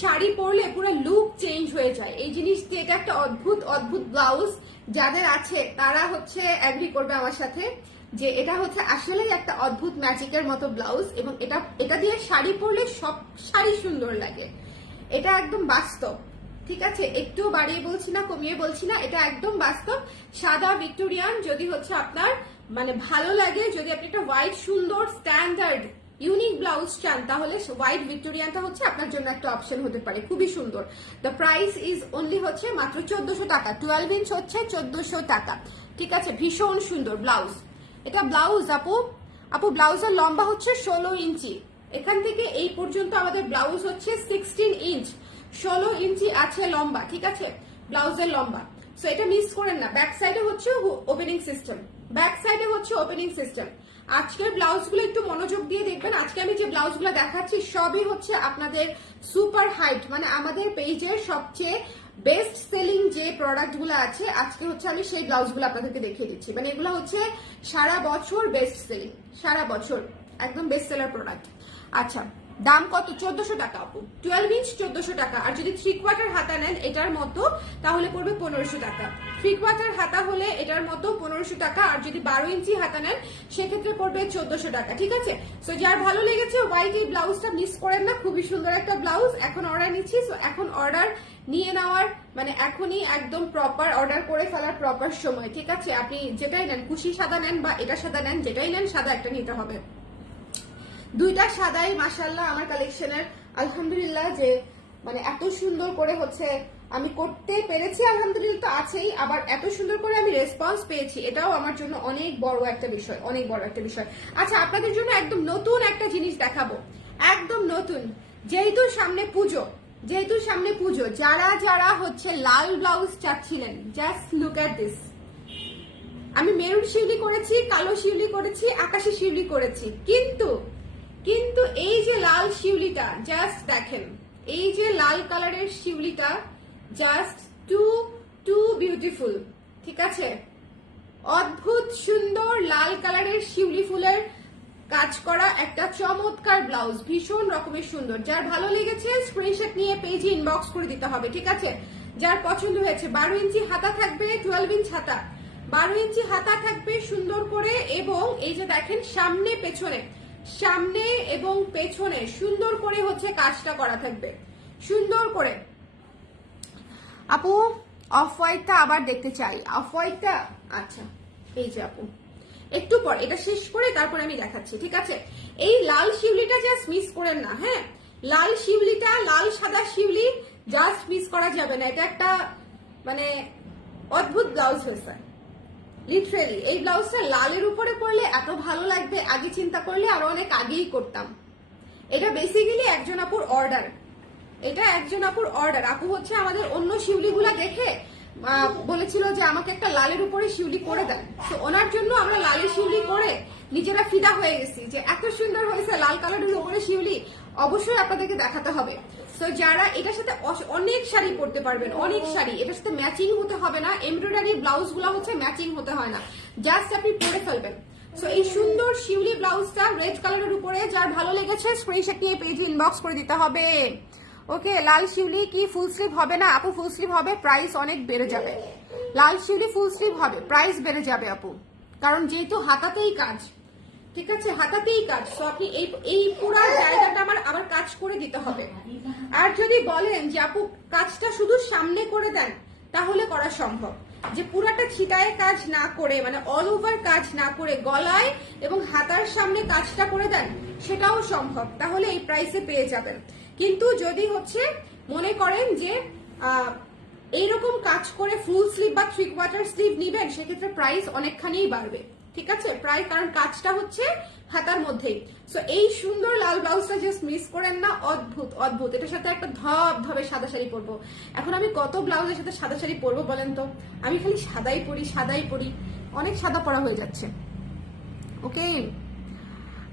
শাড়ি পরলে পুরো লুক চেঞ্জ হয়ে যায় এই জিনিসটি। এটা একটা অদ্ভুত অদ্ভুত ব্লাউজ, যাদের আছে তারা হচ্ছে এগ্রি করবে আমার সাথে যে এটা হচ্ছে আসলেই একটা অদ্ভুত ম্যাজিকের মতো ব্লাউজ, এবং এটা দিয়ে শাড়ি পরলে সব শাড়ি সুন্দর লাগে। এটা একদম বাস্তব, ঠিক আছে, একটু বাড়িয়ে বলছি না, কমিয়ে বলছি না, এটা একদম বাস্তব। সাদা ভিক্টোরিয়ান যদি হচ্ছে আপনার মানে ভালো লাগে, যদি আপনি একটা হোয়াইট সুন্দর স্ট্যান্ডার্ড ইউনিক ব্লাউজ চান, তাহলে হোয়াইট ভিক্টোরিয়ানটা হচ্ছে আপনার জন্য একটা অপশন হতে পারে, খুবই সুন্দর। দ্য প্রাইস ইজ অনলি হচ্ছে মাত্র 1400 টাকা। 12 ইঞ্চ হচ্ছে 1400 টাকা, ঠিক আছে। ভীষণ সুন্দর ব্লাউজ। এটা ব্লাউজ আপু, আপু ব্লাউজের লম্বা হচ্ছে 16 ইঞ্চি। এখান থেকে এই পর্যন্ত আমাদের ব্লাউজ হচ্ছে 16 ইঞ্চ, 16 ইঞ্চি আছে লম্বা, ঠিক আছে, ব্লাউজের লম্বা। সো এটা মিস করেন না। ব্যাক সাইডে হচ্ছে ওপেনিং সিস্টেম, ব্যাক সাইডে হচ্ছে ওপেনিং সিস্টেম। আজকের ব্লাউজগুলো একটু মনোযোগ দিয়ে দেখবেন। আজকে আমি যে ব্লাউজগুলো দেখাচ্ছি সবই হচ্ছে আপনাদের সুপার হাইট, মানে আমাদের পেজের সবচেয়ে বেস্ট সেলিং যে প্রোডাক্টগুলো আছে, আজকে হচ্ছে আমি সেই ব্লাউজগুলো আপনাদেরকে দেখিয়ে দিচ্ছি। মানে এগুলো হচ্ছে সারা বছর বেস্ট সেলিং, সারা বছর একদম বেস্ট সেলার প্রোডাক্ট। আচ্ছা, দাম কত? 1400 টাকা আপু। 12 ইঞ্চ 1400 টাকা। আর যদি 3 কোয়ার্টার হাতা নেন এটার মতো, তাহলে পড়বে 1500 টাকা। 3 কোয়ার্টার হাতা হলে এটার মতো 1500 টাকা। আর যদি 12 ইঞ্চি হাতা নেন সেক্ষেত্রে পড়বে 1400 টাকা, ঠিক আছে। সো যার ভালো লেগেছে হোয়াইট এই ব্লাউজটা মিস করেন না, খুবই সুন্দর একটা ব্লাউজ। এখন অর্ডার নিচ্ছি, সো এখন অর্ডার নিয়ে নেওয়ার মানে এখনই একদম প্রপার অর্ডার করে ফেলার প্রপার সময়, ঠিক আছে। আপনি যেটাই নেন, কুশি সাদা নেন বা এটা সাদা নেন, যেটাই নেন সাদা একটা নিতে হবে। দুইটা সাদাই মাশাআল্লাহ আমার কালেকশনের, আলহামদুলিল্লাহ, যে মানে এত সুন্দর করে হচ্ছে আমি করতে পেরেছি আলহামদুলিল্লাহ, তো আছেই, আবার এত সুন্দর করে আমি রেসপন্স পেয়েছি, এটাও আমার জন্য অনেক বড় একটা বিষয়, অনেক বড় একটা বিষয়। আচ্ছা, আপনাদের জন্য একদম নতুন একটা জিনিস দেখাবো, একদম নতুন। যেহেতু সামনে পুজো, যারা যারা হচ্ছে লাল ব্লাউজ চাচ্ছিলেন, জাস্ট লুক এট দিস। আমি মেরুন শিউলি করেছি, কালো শিউলি করেছি, আকাশি শিউলি করেছি, কিন্তু এই যে লাল শিউলিটা জাস্ট দেখেন, এই যে লাল কালারের শিউলিটা জাস্ট টু বিউটিফুল। ঠিক আছে, অদ্ভুত সুন্দর লাল কালারের শিউলি ফুলের কাজ করা একটা চমৎকার ব্লাউজ, ভীষণ রকমের সুন্দর। যার ভালো লেগেছে স্ক্রিনশট নিয়ে পেজে ইনবক্স করে দিতে হবে। ঠিক আছে, যার পছন্দ হয়েছে। 12 ইঞ্চি হাতা থাকবে, 12 ইঞ্চ হাতা, 12 ইঞ্চি হাতা থাকবে সুন্দর করে। এবং এই যে দেখেন সামনে এবং পেছনে সুন্দর করে হচ্ছে কাজটা করা থাকবে, সুন্দর করে। আপু অফ হোয়াইটটা আবার দেখতে চাই, অফ হোয়াইটটা। আচ্ছা, এই যে আপু একটু পর এটা শেষ করে তারপর আমি দেখাচ্ছি। ঠিক আছে, এই লাল শিউলিটা জাস্ট মিস করেন না। হ্যাঁ, লাল শিউলিটা, লাল সাদা শিউলি জাস্ট মিস করা যাবে না। এটা একটা মানে অদ্ভুত ব্লাউজ হয়েছে লিটারেলি। এই ব্লাউজটা লালের উপরে পরলে এত ভালো লাগবে, আগে চিন্তা করলে আরো অনেক আগেই করতাম। এটা বেসিক্যালি একজন আপুর অর্ডার, আপু হচ্ছে আমাদের অন্য শিউলিগুলা দেখে বলেছিল যে আমাকে একটা লালের উপরে শিউলি করে দেন। তো ওনার জন্য আমরা লালের শিউলি করে নিজেরা ফিদা হয়ে গেছি যে এত সুন্দর হয়েছে লাল কালারের উপরে শিউলি, অবশ্যই আপনাদেরকে দেখাতে হবে। তো যারা এটার সাথে অনেক শাড়ি পরতে পারবেন, অনেক শাড়ি, এটার সাথে ম্যাচিং হতে হবে না। এমব্রয়ডারি ব্লাউজ গুলো হচ্ছে ম্যাচিং হতে হয় না, জাস্ট আপনি পরে ফেলবেন। সো এই সুন্দর শিউলি ব্লাউজটা রেড কালারের উপরে, যার ভালো লেগেছে স্ক্রিনশট নিয়ে পেজে ইনবক্স করে দিতে হবে। ওকে, লাল শিউলি কি ফুল স্লিভ হবে না আপু? ফুল স্লিভ হবে, প্রাইস অনেক বেড়ে যাবে। লাল শিউলি ফুল স্লিভ হবে, প্রাইস বেড়ে যাবে আপু, কারণ যেহেতু হাতাতেই কাজ। ঠিক আছে, হাতাতেই কাজ। তো আপনি এই পুরো জায়গাটা আমার কাজ করে দিতে হবে। আর যদি বলেন যে আপু কাজটা শুধু সামনে করে দেন, তাহলে করা সম্ভব। যে পুরাটা ছিটায় কাজ না করে, মানে অল ওভার কাজ না করে গলায় এবং হাতার সামনে কাজটা করে দেন, সেটাও সম্ভব, তাহলে এই প্রাইসে পেয়ে যাবেন। কিন্তু যদি হচ্ছে মনে করেন যে এইরকম কাজ করে ফুল স্লিভ বা 3/4 স্লিভ নিবেন, সেক্ষেত্রে প্রাইস অনেকখানিই বাড়বে। ঠিক আছে, প্রায়, কারণ কাজটা হচ্ছে হাতার মধ্যেই। সো এই সুন্দর লাল ব্লাউজটা জাস্ট মিস করেন না, অদ্ভুত অদ্ভুত। এটার সাথে একটা ধবে সাদা শাড়ি পরবো। এখন আমি কত ব্লাউজের সাথে সাদা শাড়ি পরবো বলেন তো? আমি খালি সাদাই পরি, অনেক সাদা পরা হয়ে যাচ্ছে। ওকে,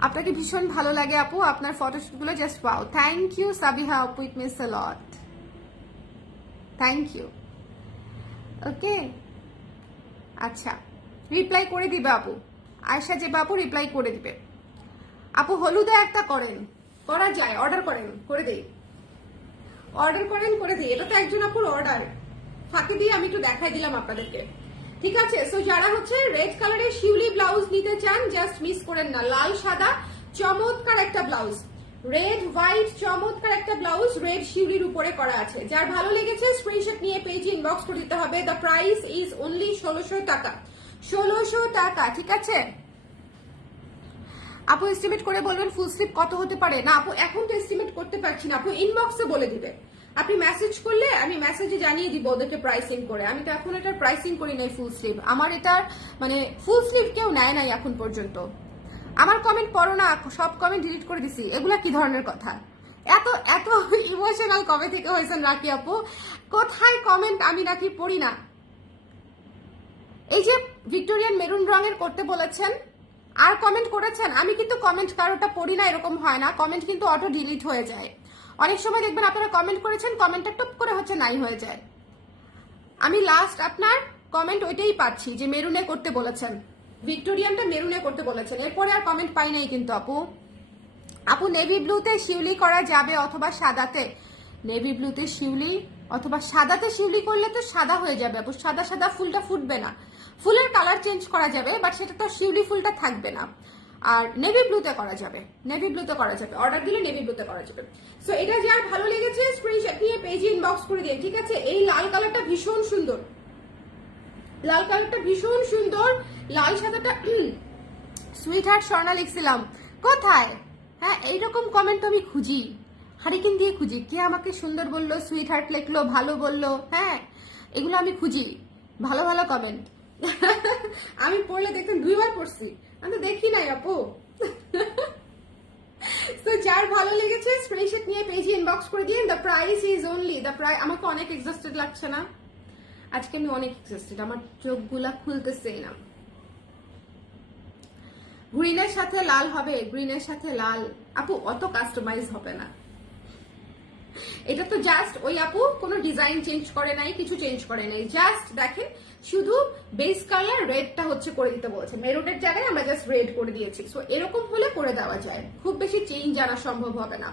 আপনাকে ভীষণ ভালো লাগে আপু, আপনার ফটোশুট গুলো just wow. Thank you Sabiha আপু, it means a lot, thank you. Okay, আচ্ছা, রিপ্লাই করে দিবে আপু, আয়শা যে বাবু রিপ্লাই করে দিবে। আপু হলুদে একটা করা যায়, অর্ডার করেন, করে দেই, এটা তো একজন আপুর অর্ডার। ফাঁকি দিয়ে আমি একটু দেখাই দিলাম আপনাদেরকে। ঠিক আছে, সো যারা হচ্ছে রেড কালারের শিউলি ব্লাউজ নিতে চান, জাস্ট মিস করেন না। লাল সাদা চমৎকার একটা ব্লাউজ, রেড হোয়াইট চমৎকার একটা ব্লাউজ, রেড শিউলির উপরে করা আছে। যার ভালো লেগেছে স্ক্রিনশট নিয়ে পেজে ইনবক্স করে দিতে হবে। দ্য প্রাইস ইজ অনলি 1600 টাকা, 1600 টাকা। ঠিক আছে আপু, এস্টিমেট করে বলবেন ফুল স্লিভ কত হতে পারে? না আপু, এখন তো এস্টিমেট করতে পারছি না, আপু ইনবক্সে বলে দিবে। আপনি মেসেজ করলে আমি মেসেজে জানিয়ে দিব ওদেরকে প্রাইসিং করে। আমি তো এখন এটার প্রাইসিং করি নাই ফুল স্লিভ, আমার এটার মানে ফুল স্লিভ কেউ নেয় নাই এখন পর্যন্ত। আমার কমেন্ট পড়ো না, সব কমেন্ট ডিলিট করে দিছি। এগুলা কি ধরনের কথা? এত এত ইমোশনাল কবে থেকে হয়েছেন রাখি আপু? কোথায় কমেন্ট আমি নাকি পড়ি না? এই যে ভিক্টোরিয়ান মেরুন রঙের করতে বলেছেন, আর কমেন্ট করেছেন, আমি কিন্তু কমেন্ট কারোটা পড়ি না, এরকম হয় না। কমেন্ট কিন্তু অটো ডিলিট হয়ে যায়। অনেক সময় দেখবেন আপনারা কমেন্ট করেছেন, কমেন্টটা টপ করে হচ্ছে নাই হয়ে যায়। আমি লাস্ট আপনার কমেন্ট ওইটাই পাচ্ছি যে মেরুনে করতে বলেছেন, ভিক্টোরিয়ানটা মেরুনে করতে বলেছেন, এরপরে আর কমেন্ট পাই নাই কিন্তু আপু নেভি ব্লুতে শিউলি করা যাবে অথবা সাদাতে? নেভি ব্লুতে শিউলি অথবা সাদাতে শিউলি করলে তো সাদা হয়ে যাবে আপু, সাদা সাদা ফুলটা ফুটবে না। ফুলের কালার চেঞ্জ করা যাবে, বাট সেটা তো শিউলি ফুলটা থাকবে না। আর নেভি ব্লুতে করা যাবে, অর্ডার দিলে নেভি ব্লুতে করা যাবে। সো এটা যার ভালো লেগেছে স্ক্রিনশট নিয়ে পেজে ইনবক্স করে দিন। ঠিক আছে, এই লাল কালারটা ভীষণ সুন্দর, লাল সাদাটা সুইট হার্ট স্বর্ণা লিখছিলাম কোথায়? হ্যাঁ, এইরকম কমেন্ট আমি খুঁজি, হারিকেন দিয়ে খুঁজি, কে আমাকে সুন্দর বললো, সুইট হার্ট লিখলো, ভালো বললো, হ্যাঁ এগুলো আমি খুঁজি, ভালো ভালো কমেন্ট। আমি পড়লে দেখতেন 2বার পড়ছি, আমি তো দেখি নাই আপু। তো যার ভালো লেগেছে স্ক্রিনশট নিয়ে পেজে ইনবক্স করে দিন। The price is only the price. আমাকে অনেক এক্সস্টেড লাগছে না আজকে, আমি অনেক এক্সস্টেড, আমার চোখগুলা খুলতেছেই না। গ্রিনের সাথে লাল হবে, গ্রিনের সাথে লাল আপু অত কাস্টমাইজ হবে না। এটা তো জাস্ট ওই আপু কোনো ডিজাইন চেঞ্জ করে নাই, কিছু চেঞ্জ করে নাই, জাস্ট দেখেন শুধু বেস কালার রেডটা হচ্ছে করে দিতে বলছে, মেরুনের জায়গায় আমরা জাস্ট রেড করে দিয়েছি। সো এরকম হলে করে দেওয়া যায়, খুব বেশি চেঞ্জ আনা সম্ভব হবে না,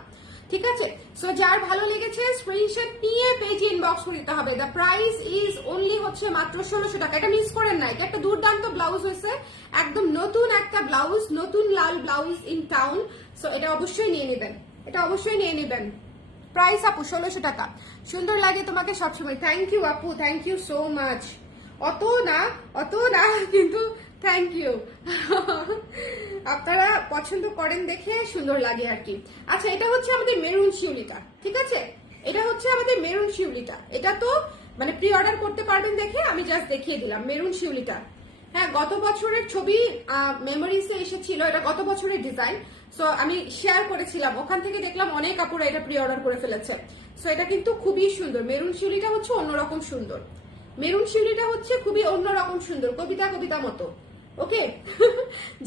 ঠিক আছে। সো যার ভালো লেগেছে স্ক্রিনশট নিয়ে পেজে ইনবক্স করে দিতে হবে। দ্য প্রাইস ইজ অনলি হচ্ছে মাত্র 1600 টাকা। এটা মিস করেন না, এটা একটা দুর্দান্ত ব্লাউজ হয়েছে, একদম নতুন একটা ব্লাউজ, নতুন লাল ব্লাউজ ইন টাউন। সো এটা অবশ্যই নিয়ে নেবেন, এটা অবশ্যই নিয়ে নেবেন। প্রাইস আপু 1600 টাকা। সুন্দর লাগে তোমাকে সবসময়, থ্যাংক ইউ আপু, থ্যাংক ইউ সো মাচ। অত না কিন্তু থ্যাংক ইউ। আপনারা পছন্দ করেন দেখে সুন্দর লাগে আর কি। আচ্ছা এটা হচ্ছে আমাদের মেরুন শিউলিটা, ঠিক আছে, এটা হচ্ছে আমাদের মেরুন শিউলিটা। এটা তো মানে প্রি অর্ডার করতে পারবেন দেখে আমি জাস্ট দেখিয়ে দিলাম মেরুন শিউলিটা। হ্যাঁ গত বছরের ছবি মেমোরিজে এসেছিল, এটা গত বছরের ডিজাইন। সো আমি শেয়ার করেছিলাম, ওখান থেকে দেখলাম অনেক কাপড় এটা প্রি অর্ডার করে ফেলেছে। সো এটা কিন্তু খুবই সুন্দর, মেরুন শিউলিটা হচ্ছে অন্যরকম সুন্দর, মেরুন শিউলিটা হচ্ছে খুবই অন্যরকম সুন্দর, কবিতা মতো। ওকে।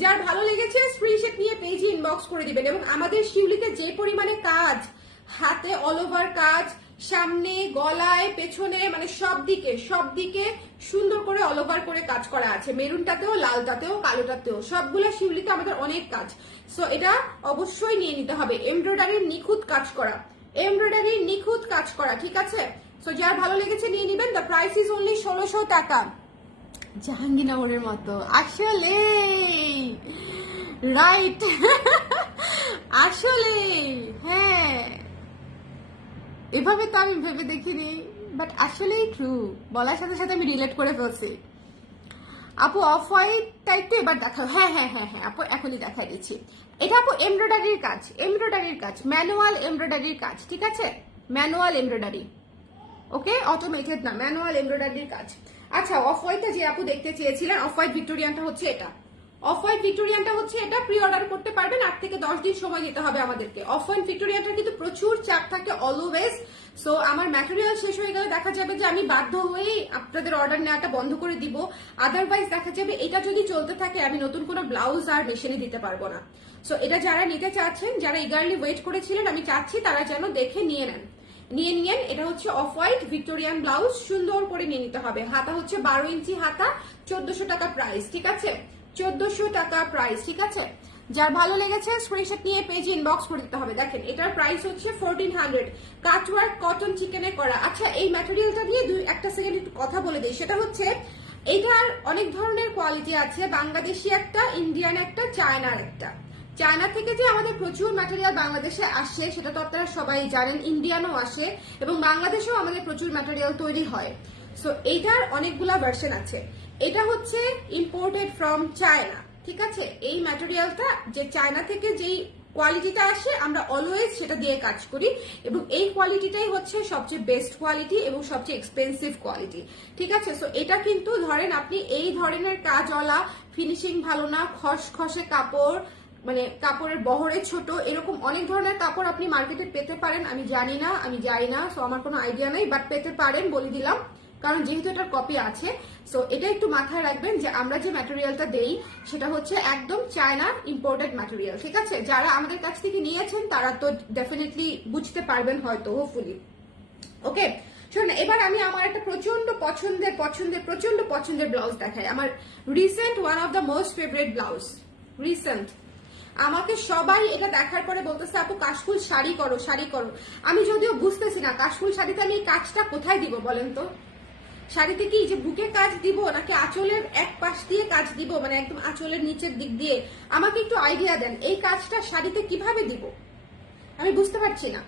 যার ভালো লেগেছে স্ক্রিনশট নিয়ে পেজে ইনবক্স করে দিবেন। এবং আমাদের শিউলিতে যে পরিমাণে কাজ, হাতে অল ওভার কাজ, সামনে গলায় পেছনে মানে সব দিকে সুন্দর করে অল ওভার করে কাজ করা আছে, মেরুনটাতেও লালটাতেও কালোটাতেও, সবগুলা শিউলিতে আমাদের অনেক কাজ। সো এটা অবশ্যই নিয়ে নিতে হবে, এমব্রয়ডারির নিখুঁত কাজ করা, এমব্রয়ডারির নিখুঁত কাজ করা, ঠিক আছে। সো যার ভালো লেগেছে নিয়ে নিবেন। দ্য প্রাইস ইজ অনলি 1600 টাকা। জাহাঙ্গীরনগরের মতো আসলে, রাইট। আসলে হ্যাঁ, এভাবে তো আমি ভেবে দেখিনি, বাট আসলেই ট্রু, বলার সাথে সাথে আমি রিলেট করে ফেলছি। আপু অফ হোয়াইটটা একটু এবার দেখাও। হ্যাঁ হ্যাঁ হ্যাঁ হ্যাঁ আপু এখনই দেখাই দিচ্ছি। এটা আপু এমব্রয়ডারির কাজ, এমব্রয়ডারির কাজ, ম্যানুয়াল এমব্রয়ডারির কাজ, ঠিক আছে, ম্যানুয়াল এমব্রয়ডারি, ওকে, অটোমেটেড না, ম্যানুয়াল এমব্রয়ডারির কাজ। আচ্ছা অফ হোয়াইটটা যে আপু দেখতে চেয়েছিলেন, অফ হোয়াইট ভিক্টোরিয়ানটা হচ্ছে এটা, অফ হোয়াইট ভিক্টোরিয়ানটা হচ্ছে এটা, প্রি অর্ডার করতে পারবেন, 8 থেকে 10 দিন সময় দিতে হবে আমাদেরকে। অফ হোয়াইট ভিক্টোরিয়ানটা কিন্তু প্রচুর চাপ থাকে অলওয়েজ। সো আমার ম্যাটেরিয়াল শেষ হয়ে গেলে দেখা যাবে যে আমি বাধ্য হয়েই আপনাদের অর্ডার নেওয়াটা বন্ধ করে দিব, আদারওয়াইজ দেখা যাবে এটা যদি চলতে থাকে আমি নতুন কোনো ব্লাউজ আর মেশিনে দিতে পারবো না। সো এটা যারা নিতে চাচ্ছেন, যারা ইগারলি ওয়েট করেছিলেন, আমি চাচ্ছি তারা যেন দেখে নিয়ে নেন, নিয়ে নিয়েন। এটা হচ্ছে অফ হোয়াইট ভিক্টোরিয়ান ব্লাউজ, সুন্দর করে নিয়ে নিতে হবে। হাতা হচ্ছে 12 ইঞ্চি হাতা, 1400 টাকা প্রাইস, ঠিক আছে, 1400 টাকা প্রাইস, ঠিক আছে। যার ভালো লেগেছে স্ক্রিনশট নিয়ে পেজে ইনবক্স করে দিতে হবে। দেখেন এটার প্রাইস হচ্ছে 1400, কাটওয়ার্ক কটন চিকেনে করা। আচ্ছা এই ম্যাটেরিয়ালটা দিয়ে একটা সেকেন্ড একটু কথা বলে দিই, সেটা হচ্ছে এটার অনেক ধরনের কোয়ালিটি আছে, বাংলাদেশি একটা, ইন্ডিয়ান একটা, চায়নার একটা। চায়না থেকে যে আমাদের প্রচুর ম্যাটেরিয়াল বাংলাদেশে আসে সেটা তো আপনারা সবাই জানেন, ইন্ডিয়ানও আসে এবং বাংলাদেশেও আমাদের প্রচুর ম্যাটেরিয়াল তৈরি হয়। সো এইটার অনেকগুলা ভার্সন আছে, এটা হচ্ছে ইম্পোর্টেড ফ্রম চায়না, ঠিক আছে। এই ম্যাটেরিয়ালটা যে চায়না থেকে যেই কোয়ালিটিটা আসে আমরা অলওয়েজ সেটা দিয়ে কাজ করি এবং এই কোয়ালিটিটাই হচ্ছে সবচেয়ে বেস্ট কোয়ালিটি এবং সবচেয়ে এক্সপেন্সিভ কোয়ালিটি, ঠিক আছে। সো এটা কিন্তু ধরেন আপনি এই ধরনের কাজওয়ালা, ফিনিশিং ভালো না, খসখসে কাপড়, মানে কাপড়ের বহরে ছোট, এরকম অনেক ধরনের কাপড় আপনি মার্কেটে পেতে পারেন, আমি জানি না, আমি যাই না, সো আমার কোনো আইডিয়া নেই, বাট পেতে পারেন বলে দিলাম, কারণ যেহেতু এটার কপি আছে। সো এটা একটু মাথায় রাখবেন যে আমরা যে ম্যাটেরিয়ালটা দেই সেটা হচ্ছে একদম চায়না ইম্পোর্টেড ম্যাটেরিয়াল, ঠিক আছে। যারা আমাদের কাছ থেকে নিয়েছেন তারা তো ডেফিনেটলি বুঝতে পারবেন হয়তো, হোপফুলি, ওকে। শোন এবার আমি আমার একটা প্রচন্ড পছন্দের ব্লাউজ দেখাই, আমার recent one of the most favourite blouse, recent. আমাকে সবাই এটা দেখার পরে বলতেছে আপু কাশফুল শাড়ি করো, শাড়ি করো। আমি যদিও বুঝতেছি না কাশফুল শাড়িতে আমি এই কাজটা কোথায় দিব বলেন তো, শাড়িতে কি যে বুকে কাজ দিব নাকি আঁচলের এক পাশ দিয়ে কাজ দিব, মানে একদম আঁচলের নিচের দিক দিয়ে, আমাকে একটু আইডিয়া দেন এই কাজটা শাড়িতে কিভাবে দিব, আমি বুঝতে পারছি না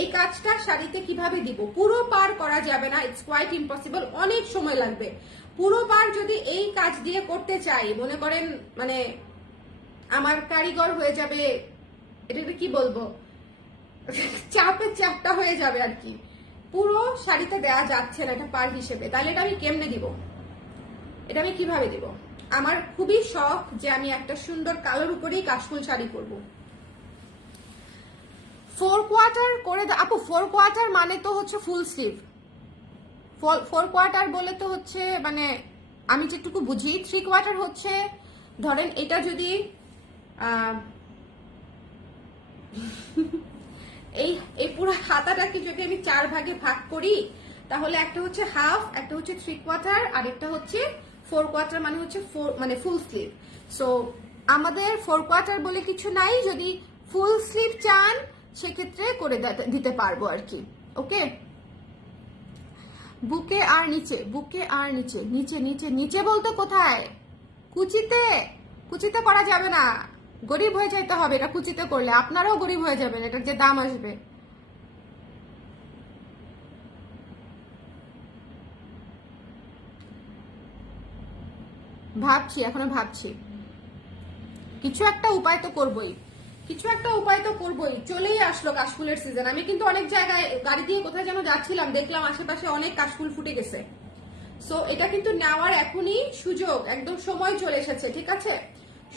এই কাজটা শাড়িতে কিভাবে দিব। পুরো পার করা যাবে না, ইটস কোয়াইট ইম্পসিবল, অনেক সময় লাগবে। পুরো পার যদি এই কাজ দিয়ে করতে চাই, মনে করেন মানে আমার কারিগর হয়ে যাবে, এটা কি বলবো, চাপে চ্যাপটা হয়ে যাবে আর কি, পুরো শাড়িতে দেওয়া যাচ্ছে না এটা পার হিসেবে। তাহলে এটা আমি কেমনে দিব, এটা আমি কিভাবে দিব? আমার খুবই শখ যে আমি একটা সুন্দর কালোর উপরেই কাশফুল শাড়ি পরবো। 4 কোয়ার্টার করে আপু, 4 কোয়ার্টার মানে তো হচ্ছে ফুল স্লিভ। 4 কোয়ার্টার বলে তো হচ্ছে মানে আমি যেটুকু বুঝি 3 কোয়ার্টার হচ্ছে, ধরেন এটা যদি এই পুরো হাতাটাকে যদি আমি 4 ভাগে ভাগ করি, তাহলে একটা হচ্ছে হাফ, একটা হচ্ছে 3 কোয়ার্টার, আর একটা হচ্ছে 4 কোয়ার্টার মানে হচ্ছে মানে ফুল স্লিভ। সো আমাদের 4 কোয়ার্টার বলে কিছু নাই, যদি ফুল স্লিভ চান সেক্ষেত্রে করে দিতে পারবো আর কি। ওকে, বুকে আর নিচে, বুকে আর নিচে, নিচে নিচে নিচে বলতে কোথায়? কুচিতে, কুচিতে করা যাবে না, গরিব হয়ে যাইতে হবে এটা কুচিতে করলে, আপনারাও গরিব হয়ে যাবেন, এটার যে দাম আসবে। ভাবছি, এখনো ভাবছি, কিছু একটা উপায় তো করবোই, কিছু একটা উপায় তো করবোই। চলেই আসলো কাশফুলের সিজন। আমি কিন্তু অনেক জায়গায় গাড়ি দিয়ে কোথায় যেন যাচ্ছিলাম, দেখলাম আশেপাশে অনেক কাশফুল ফুটে গেছে। সো এটা কিন্তু নেওয়ার এখনই সুযোগ, একদম সময় চলে এসেছে, ঠিক আছে,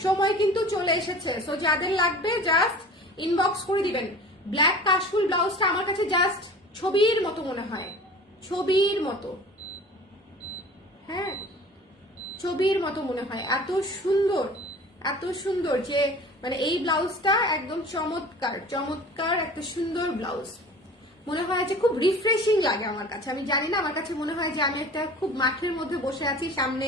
সময় কিন্তু চলে এসেছে। সো যাদের লাগবে জাস্ট ইনবক্স করে দিবেন। ব্ল্যাক কাশফুল ব্লাউজটা আমার কাছে জাস্ট ছবির মতো মনে হয়, ছবির মতো, হ্যাঁ ছবির মতো মনে হয়, এত সুন্দর, এত সুন্দর যে মানে এই ব্লাউজটা একদম চমৎকার, চমৎকার একটা সুন্দর ব্লাউজ। মনে হয় যে খুব রিফ্রেশিং লাগে আমার কাছে, আমি জানি না, আমার কাছে মনে হয় যে আমি একটা খুব মাঠের মধ্যে বসে আছি, সামনে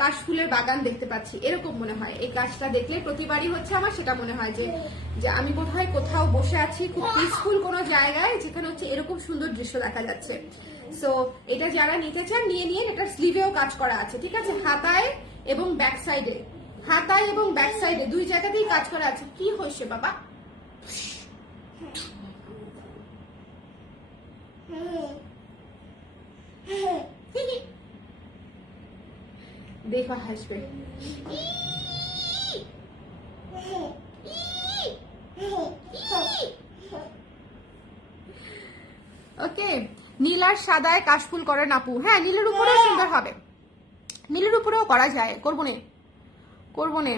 কাশফুলের বাগান দেখতে পাচ্ছি, এরকম মনে হয়। এই গাছটা দেখলে প্রতিবারই হচ্ছে আমার সেটা মনে হয় যে আমি কোথাও বসে আছি খুব পিসফুল কোনো জায়গায়, যেখানে হচ্ছে এরকম সুন্দর দৃশ্য দেখা যাচ্ছে। সো এটা যারা নিতে চান নিয়ে নিয়ে, এটা স্লিভেও কাজ করা আছে, ঠিক আছে, হাতায় এবং ব্যাক সাইডে, হাতায় এবং ব্যাক সাইডে দুই জায়গাতেই কাজ করা আছে। কি হয়েছে বাবা? দেখো হাসবে। ওকে, নীল আর সাদায় কাশফুল করেন আপু? হ্যাঁ, নীলের উপরেও সুন্দর হবে, নীলের উপরেও করা যায়, করবো নে, করবো নে।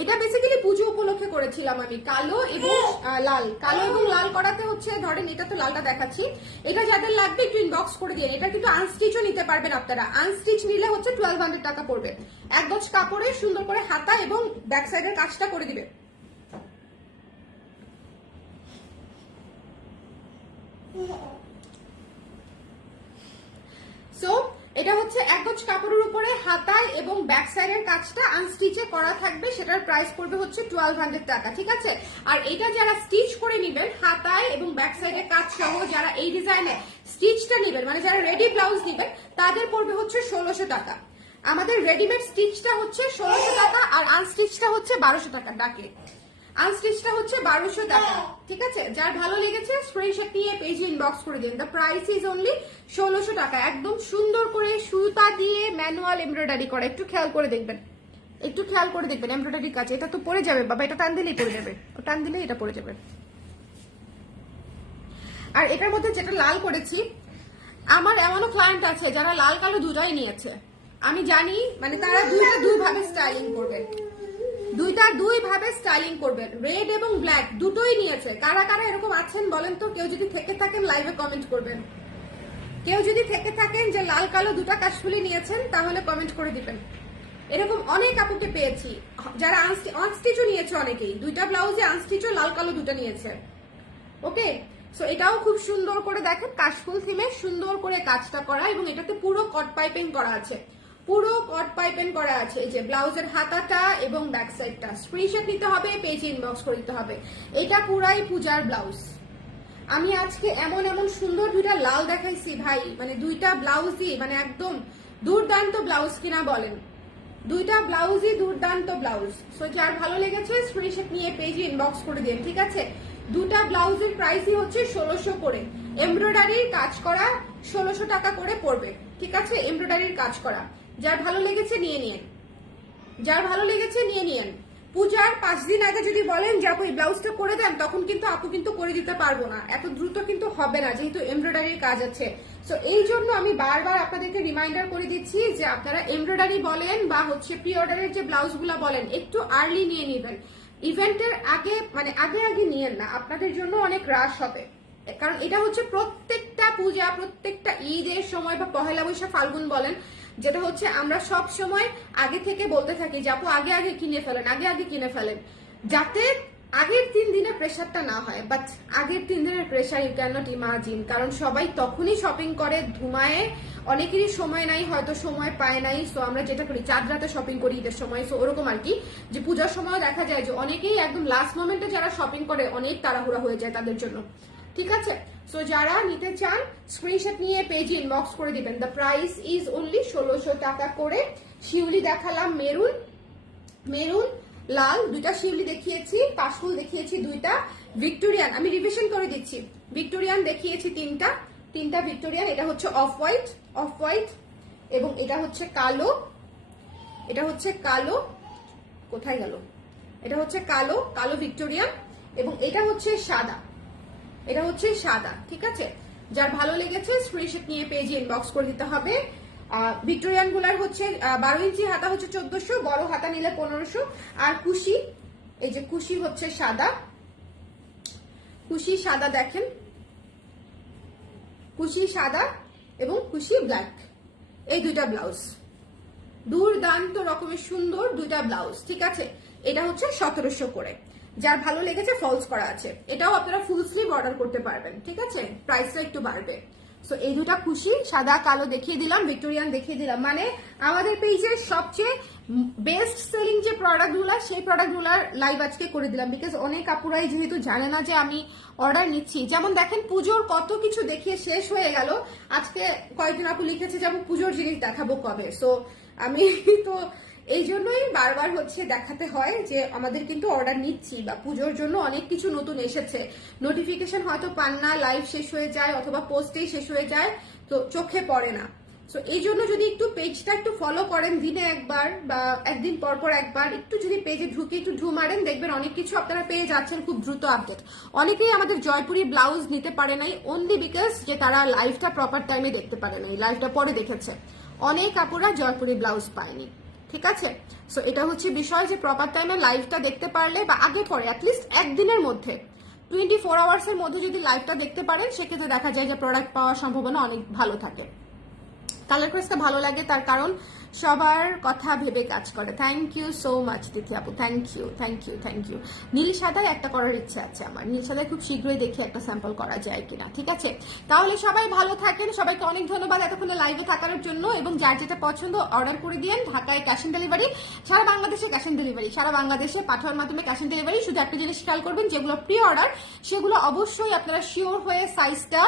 এটা বেসিক্যালি পুজো উপলক্ষে করেছিলাম আমি, কালো এবং লাল, কালো এবং লাল করাতে হচ্ছে, ধরেন এটা তো লালটা দেখাচ্ছি, এটা যাদের লাগবে একটু ইনবক্স করে দিন। এটা কিন্তু আনস্টিচও নিতে পারবেন আপনারা, আনস্টিচ নিলে হচ্ছে 1200 টাকা পড়বে। এক গজ কাপড়ে সুন্দর করে হাতা এবং ব্যাক সাইডের কাজটা করে দিবে। সো এটা হচ্ছে এক গজ কাপড়ের উপরে হাতায় এবং ব্যাক সাইডের কাজটা আনস্টিচে করা থাকবে, সেটার প্রাইস পড়বে হচ্ছে 1200 টাকা, ঠিক আছে। আর এটা যারা স্টিচ করে নেবেন হাতায় এবং ব্যাক সাইডের কাজ সহ, যারা এই ডিজাইনে স্টিচটা নেবেন, মানে যারা রেডি ব্লাউজ নেবেন, তাদের পড়বে হচ্ছে 1600 টাকা। আমাদের রেডিমেড স্টিচটা হচ্ছে 1600 টাকা, আর আনস্টিচটা হচ্ছে 1200 টাকা ডাকে, আনস্টিচটা হচ্ছে 1200 টাকা, ঠিক আছে। যার ভালো লেগেছে স্ক্রিনশট নিয়ে পেজে ইনবক্স করে দিন। দ্য প্রাইস ইজ অনলি 1600 টাকা। একদম সুন্দর করে সুতা দিয়ে ম্যানুয়াল এমব্রয়ডারি করা, একটু খেয়াল করে দেখবেন, একটু খেয়াল করে দেখবেন এমব্রয়ডারি কাজ। এটা তো পড়ে যাবে বাবা, এটা টান দিলেই পড়ে যাবে, ও টান দিলেই এটা পড়ে যাবে। আর এটার মধ্যে যেটা লাল করেছি, আমার এমনও ক্লায়েন্ট আছে যারা লাল কালো দুটাই নিয়েছে, আমি জানি, মানে তারা দুই ভাবে স্টাইলিং করবে, দুই ভাবে স্টাইলিং করবেন, রেড এবং ব্ল্যাক দুটোই নিয়েছে। কারা কারা এরকম আছেন বলেন তো, কেউ যদি থেকে থাকেন লাইভে কমেন্ট করবেন, কেউ যদি থেকে থাকেন যে লাল কালো দুটা কাশফুলি নিয়েছেন তাহলে কমেন্ট করে দিবেন। এরকম অনেক আপুকে পেয়েছি যারা আনস্টিচও নিয়েছে, অনেকেই দুইটা ব্লাউজে আনস্টিচও লাল কালো দুটো নিয়েছে। ওকে, সো এটাও খুব সুন্দর করে দেখেন, কাশফুল থিমে সুন্দর করে কাজটা করা, এবং এটাতে পুরো কট পাইপিং করা আছে, পুরো কট পাইপিং করা আছে। এই যে ব্লাউজের হাতাটা এবং ব্যাক সাইডটা, স্ক্রিনশট নিতে হবে, পেজে ইনবক্স করে দিতে হবে। এটা পুরাই পূজার ব্লাউজ। আমি আজকে এমন এমন সুন্দর দুইটা লাল দেখাইছি ভাই, মানে দুইটা ব্লাউজই মানে একদম দুর্দান্ত ব্লাউজ কিনা বলেন, দুইটা ব্লাউজই দুর্দান্ত ব্লাউজ। সো যার ভালো লেগেছে স্ক্রিনশট নিয়ে পেজে ইনবক্স করে দিন, ঠিক আছে। দুটা ব্লাউজের প্রাইসই হচ্ছে 1600 করে, এমব্রয়ডারির কাজ করা 1600 টাকা করে পড়বে, ঠিক আছে, এমব্রয়ডারির কাজ করা। যার ভালো লেগেছে নিয়ে নিন, যার ভালো লেগেছে নিয়ে নিন। পূজার 5 দিন আগে যদি বলেন যে আপু এই ব্লাউজটা করে দেন, তখন কিন্তু আপু কিন্তু করে দিতে পারবো না, এত দ্রুত কিন্তু হবে না, যেহেতু এমব্রয়ডারির কাজ আছে। সো এই জন্য আমি বারবার আপনাদেরকে রিমাইন্ডার করে দিচ্ছি যে আপনারা এমব্রয়ডারি বলেন বা হচ্ছে প্রি অর্ডারের যে ব্লাউজগুলো বলেন একটু আর্লি নিয়ে নেবেন। ইভেন্টের আগে মানে আগে আগে নিয়েন না, আপনাদের জন্য অনেক রাশ হবে। কারণ এটা হচ্ছে প্রত্যেকটা পূজা, প্রত্যেকটা ঈদের সময় বা পহেলা বৈশাখ ফাল্গুন বলেন, যেটা হচ্ছে আমরা সব সময় আগে থেকে বলতে থাকি যে আপু আগে আগে কিনে ফেলেন, আগে আগে কিনে ফেলেন, যাতে আগের 3 দিনের প্রেশারটা না হয়। বাট আগের 3 দিনের pressure you can not imagine, কারণ সবাই তখনই শপিং করে ধুমায়ে, অনেকেরই সময় নাই, হয়তো সময় পায় নাই। সো আমরা যেটা করি চাঁদ রাতে শপিং করি ঈদের সময়, সো ওরকম আর কি, যে পূজার সময় দেখা যায় যে অনেকেই একদম লাস্ট মোমেন্টে যারা শপিং করে অনেক তাড়াহুড়া হয়ে যায় তাদের জন্য, ঠিক আছে। সো যারা নিতে চান স্ক্রিনশট নিয়ে পেজে ইনবক্স করে দিবেন। দ্য প্রাইস ইজ অনলি 1600 টাকা করে। শিউলি দেখালাম, মেরুন, মেরুন লাল দুইটা শিউলি দেখিয়েছি, পাশফুল দেখিয়েছি দুইটা, ভিক্টোরিয়ান আমি রিভিশন করে দিচ্ছি, ভিক্টোরিয়ান দেখিয়েছি তিনটা ভিক্টোরিয়ান। এটা হচ্ছে অফ হোয়াইট এবং এটা হচ্ছে কালো, এটা হচ্ছে কালো, কোথায় গেল, এটা হচ্ছে কালো, কালো ভিক্টোরিয়ান, এবং এটা হচ্ছে সাদা, এটা হচ্ছে সাদা, ঠিক আছে। যার ভালো লেগেছে স্ক্রিনশট নিয়ে পেজে ইনবক্স করে দিতে হবে। ভিক্টোরিয়ান গুলার হচ্ছে 12 ইঞ্চি হাতা হচ্ছে 1400, বড় হাতা নিলে 1500। আর কুশি, এই যে কুশি হচ্ছে সাদা, কুশি সাদা দেখেন, কুশি সাদা এবং কুশি ব্ল্যাক, এই দুইটা ব্লাউজ দুর্দান্ত রকমের সুন্দর দুইটা ব্লাউজ, ঠিক আছে। এটা হচ্ছে 1700 করে। যার ভালো লেগেছে ফলস করা আছে, এটাও আপনারা ফুল স্লিভ অর্ডার করতে পারবেন, ঠিক আছে, প্রাইসটা একটু বাড়বে। সো এই দুটা খুশি সাদা কালো দেখিয়ে দিলাম, ভিক্টোরিয়ান দেখিয়ে দিলাম, মানে আমাদের পেজের সবচেয়ে বেস্ট সেলিং যে প্রোডাক্টগুলো সেই প্রোডাক্টগুলোর লাইভ আজকে করে দিলাম, বিকজ অনেক আপুরাই যেহেতু জানে না যে আমি অর্ডার নিচ্ছি। যেমন দেখেন পুজোর কত কিছু দেখিয়ে শেষ হয়ে গেল, আজকে কয়েকজন আপু লিখেছে যে আমি পুজোর জিনিস দেখাবো কবে। সো আমি তো এই জন্যই বারবার হচ্ছে দেখাতে হয় যে আমাদের কিন্তু অর্ডার নিচ্ছি, বা পুজোর জন্য অনেক কিছু নতুন এসেছে, নোটিফিকেশন হয়তো পান না, লাইভ শেষ হয়ে যায় অথবা পোস্টেই শেষ হয়ে যায়, তো চোখে পড়ে না। সো এই জন্য যদি একটু পেজটা একটু ফলো করেন, দিনে একবার বা একদিন পর পর একবার একটু যদি পেজে ঢুকে একটু ঢু মারেন, দেখবেন অনেক কিছু আপনারা পেয়ে যাচ্ছেন খুব দ্রুত আপডেট। অনেকেই আমাদের জয়পুরি ব্লাউজ নিতে পারে নাই অনলি বিকজ যে তারা লাইভটা প্রপার টাইমে দেখতে পারে নাই, লাইভটা পরে দেখেছে। অনেক আপুরা জয়পুরি ব্লাউজ পায়নি, ঠিক আছে। সো এটা হচ্ছে বিষয় যে প্রপার টাইমে লাইভটা দেখতে পারলে বা আগে পরে অ্যাটলিস্ট একদিনের মধ্যে 24 আওয়ার্সের মধ্যে যদি লাইভটা দেখতে পারেন, সেক্ষেত্রে দেখা যায় যে প্রোডাক্ট পাওয়ার সম্ভাবনা অনেক ভালো থাকে। কালার ক্রেসটা ভালো লাগে তার কারণ সবার কথা ভেবে কাজ করে। Thank you so much Tithi আপু, thank you thank you thank you. নীল সাদায় একটা করার ইচ্ছে আছে আমার, নীল সাদায় খুব শীঘ্রই দেখি একটা স্যাম্পল করা যায় কিনা, ঠিক আছে। তাহলে সবাই ভালো থাকেন, সবাইকে অনেক ধন্যবাদ এতক্ষণ লাইভে থাকার জন্য, এবং যার যেটা পছন্দ অর্ডার করে দিন। ঢাকায় ক্যাশ অন ডেলিভারি, সারা বাংলাদেশে ক্যাশ অন ডেলিভারি, সারা বাংলাদেশে পাঠানোর মাধ্যমে ক্যাশ অন ডেলিভারি। শুধু একটা জিনিস খেয়াল করবেন, যেগুলো প্রি অর্ডার সেগুলো অবশ্যই আপনারা শিওর হয়ে সাইজটা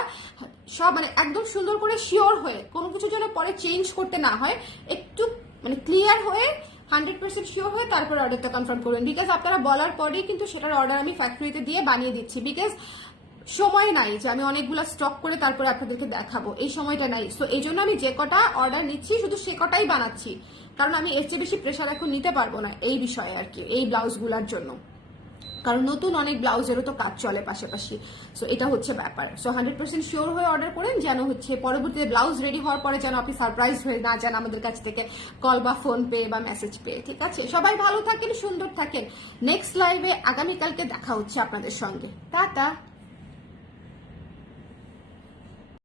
সব মানে একদম সুন্দর করে শিওর হয়ে, কোনো কিছু যেন পরে চেঞ্জ করতে না হয়, একটু মানে ক্লিয়ার হয়ে 100% শিওর হয়ে তারপরে অর্ডারটা কনফার্ম করবেন। বিকজ আপনারা বলার পরেই কিন্তু সেটার অর্ডার আমি ফ্যাক্টরিতে দিয়ে বানিয়ে দিচ্ছি, বিকজ সময় নাই যে আমি অনেকগুলো স্টক করে তারপরে আপনাদেরকে দেখাবো, এই সময়টা নাই। সো এই জন্য আমি যে কটা অর্ডার নিচ্ছি শুধু সে কটাই বানাচ্ছি, কারণ আমি এর চেয়ে বেশি প্রেশার এখন নিতে পারবো না এই বিষয়ে আর কি, এই ব্লাউজগুলোর জন্য, কারণ নতুন অনেক ব্লাউজেরও তো কাজ চলে পাশাপাশি। সো এটা হচ্ছে ব্যাপার। সো 100% শিওর হয়ে অর্ডার করেন, যেন হচ্ছে পরবর্তীতে ব্লাউজ রেডি হওয়ার পরে যেন আপনি সারপ্রাইজ হয়ে না যান আমাদের কাছ থেকে কল বা ফোন পেয়ে বা মেসেজ পেয়ে, ঠিক আছে। সবাই ভালো থাকেন, সুন্দর থাকেন। নেক্সট লাইভে আগামীকালকে দেখা হচ্ছে আপনাদের সঙ্গে। টাটা।